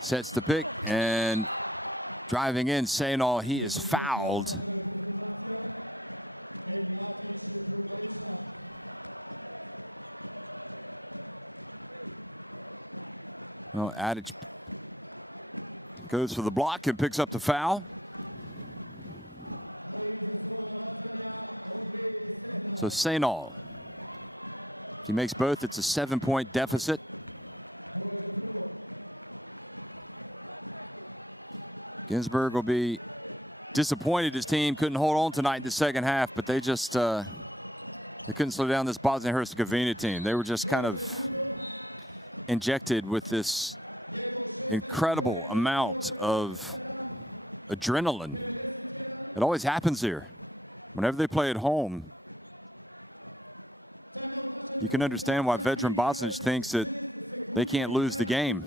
sets the pick and driving in, saying all, he is fouled. No, Adic goes for the block and picks up the foul. So Sainal, if he makes both, it's a 7-point deficit. Ginsburg will be disappointed his team couldn't hold on tonight in the second half, but they just they couldn't slow down this Bosnia and Herzegovina team. They were just kind of injected with this incredible amount of adrenaline. It always happens here. Whenever they play at home, you can understand why veteran Bosnic thinks that they can't lose the game.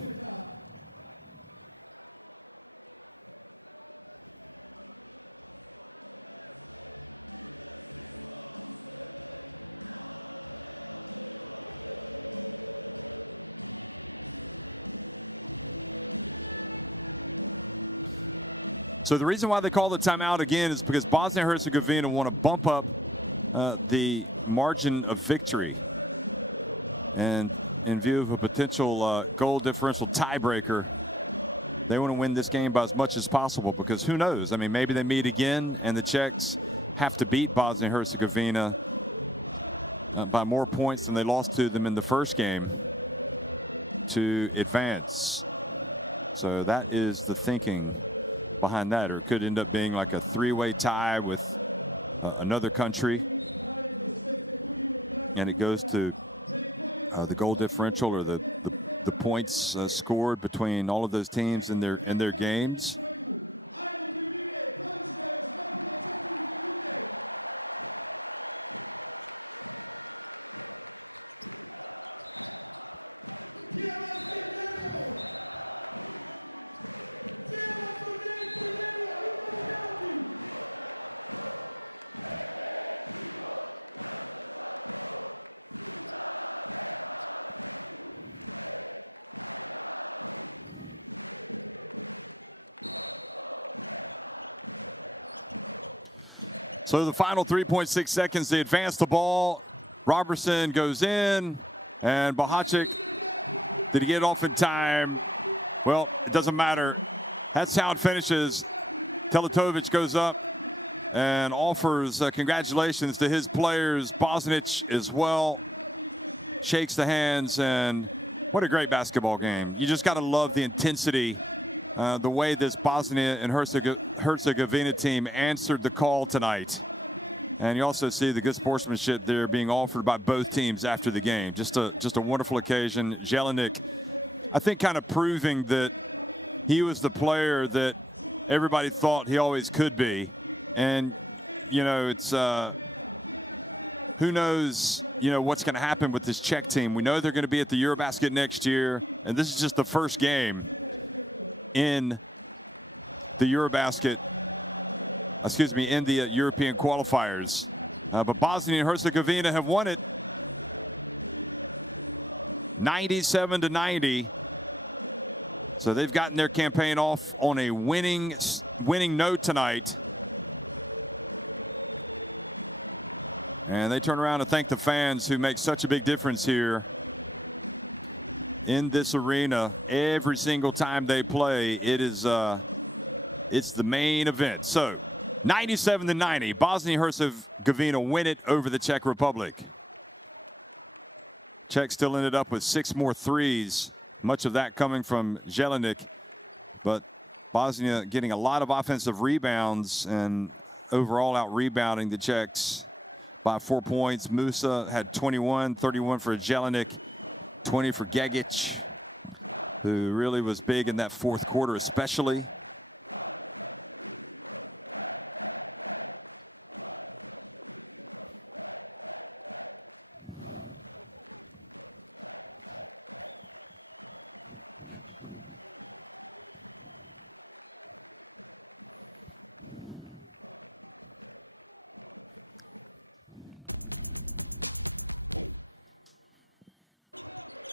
So the reason why they call the timeout again is because Bosnia and Herzegovina want to bump up the margin of victory. And in view of a potential goal differential tiebreaker, they want to win this game by as much as possible, because who knows? I mean, maybe they meet again and the Czechs have to beat Bosnia and Herzegovina by more points than they lost to them in the first game to advance. So that is the thinking behind that, or it could end up being like a three-way tie with another country, and it goes to the goal differential, or the points scored between all of those teams in their games. So the final 3.6 seconds, they advance the ball. Robertson goes in, and Bahacic, did he get off in time? Well, it doesn't matter. That's how it finishes. Teletovic goes up and offers congratulations to his players. Bosnic as well shakes the hands, and what a great basketball game. You just got to love the intensity. The way this Bosnia and Herzegovina team answered the call tonight. And you also see the good sportsmanship there being offered by both teams after the game. Just a wonderful occasion. Jelinek, I think, kind of proving that he was the player that everybody thought he always could be. And, you know, it's who knows, you know, what's going to happen with this Czech team. We know they're going to be at the Eurobasket next year, and this is just the first game in the Eurobasket, excuse me, in the European qualifiers. But Bosnia and Herzegovina have won it. 97-90. So they've gotten their campaign off on a winning note tonight. And they turn around and thank the fans who make such a big difference here in this arena every single time they play. It's the main event. So 97-90, Bosnia and Herzegovina win it over the Czech Republic. Czech still ended up with 6 more threes, much of that coming from Jelinek, but Bosnia getting a lot of offensive rebounds and overall out rebounding the Czechs by 4 points. Musa had 21, 31 for Jelinek, 20 for Gegic, who really was big in that fourth quarter especially.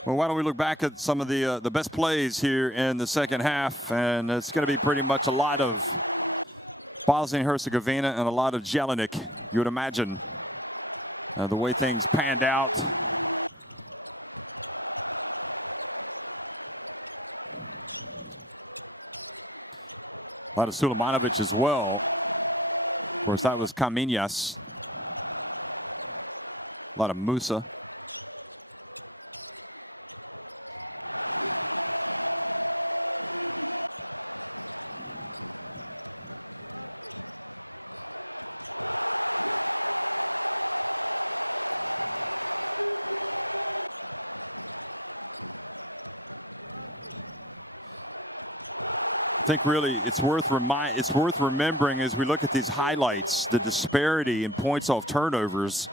Well, why don't we look back at some of the best plays here in the second half, and it's going to be pretty much a lot of Bosnia and Herzegovina and a lot of Jelinek, you would imagine, the way things panned out. A lot of Sulejmanovic as well. Of course, that was Kaminas. A lot of Musa. I think really it's worth remembering as we look at these highlights, the disparity in points off turnovers.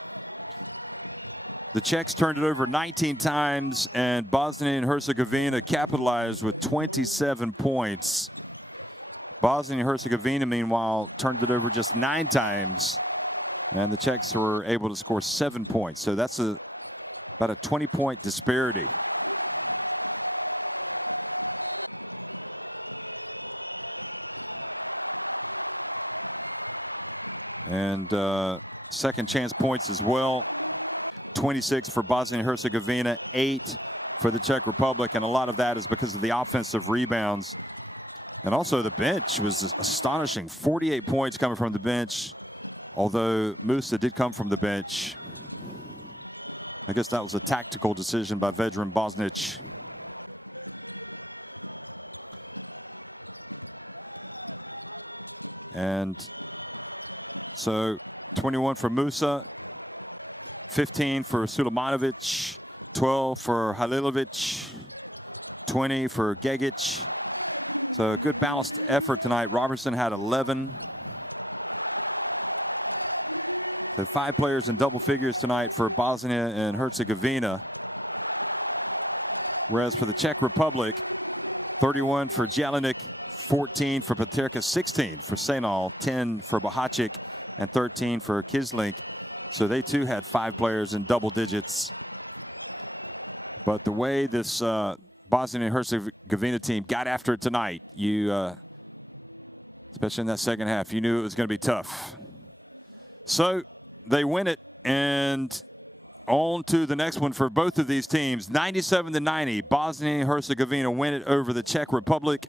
The Czechs turned it over 19 times, and Bosnia and Herzegovina capitalized with 27 points. Bosnia and Herzegovina, meanwhile, turned it over just 9 times, and the Czechs were able to score 7 points. So that's about a 20-point disparity. And second chance points as well. 26 for Bosnia and Herzegovina, 8 for the Czech Republic, and a lot of that is because of the offensive rebounds. And also the bench was astonishing. 48 points coming from the bench, although Musa did come from the bench. I guess that was a tactical decision by veteran Bosnic. And so 21 for Musa, 15 for Sulejmanovic, 12 for Halilovic, 20 for Gegic. So a good balanced effort tonight. Robertson had 11. There are 5 players in double figures tonight for Bosnia and Herzegovina. Whereas for the Czech Republic, 31 for Jelinek, 14 for Paterka, 16 for Senal, 10 for Bahacic, and 13 for Kislink. So they too had 5 players in double digits. But the way this Bosnia and Herzegovina team got after it tonight, especially in that second half, you knew it was going to be tough. So they win it, and on to the next one for both of these teams. 97-90, Bosnia and Herzegovina win it over the Czech Republic.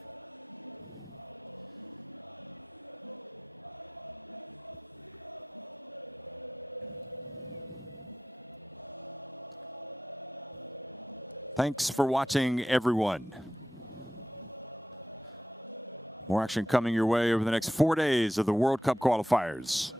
Thanks for watching, everyone. More action coming your way over the next 4 days of the World Cup qualifiers.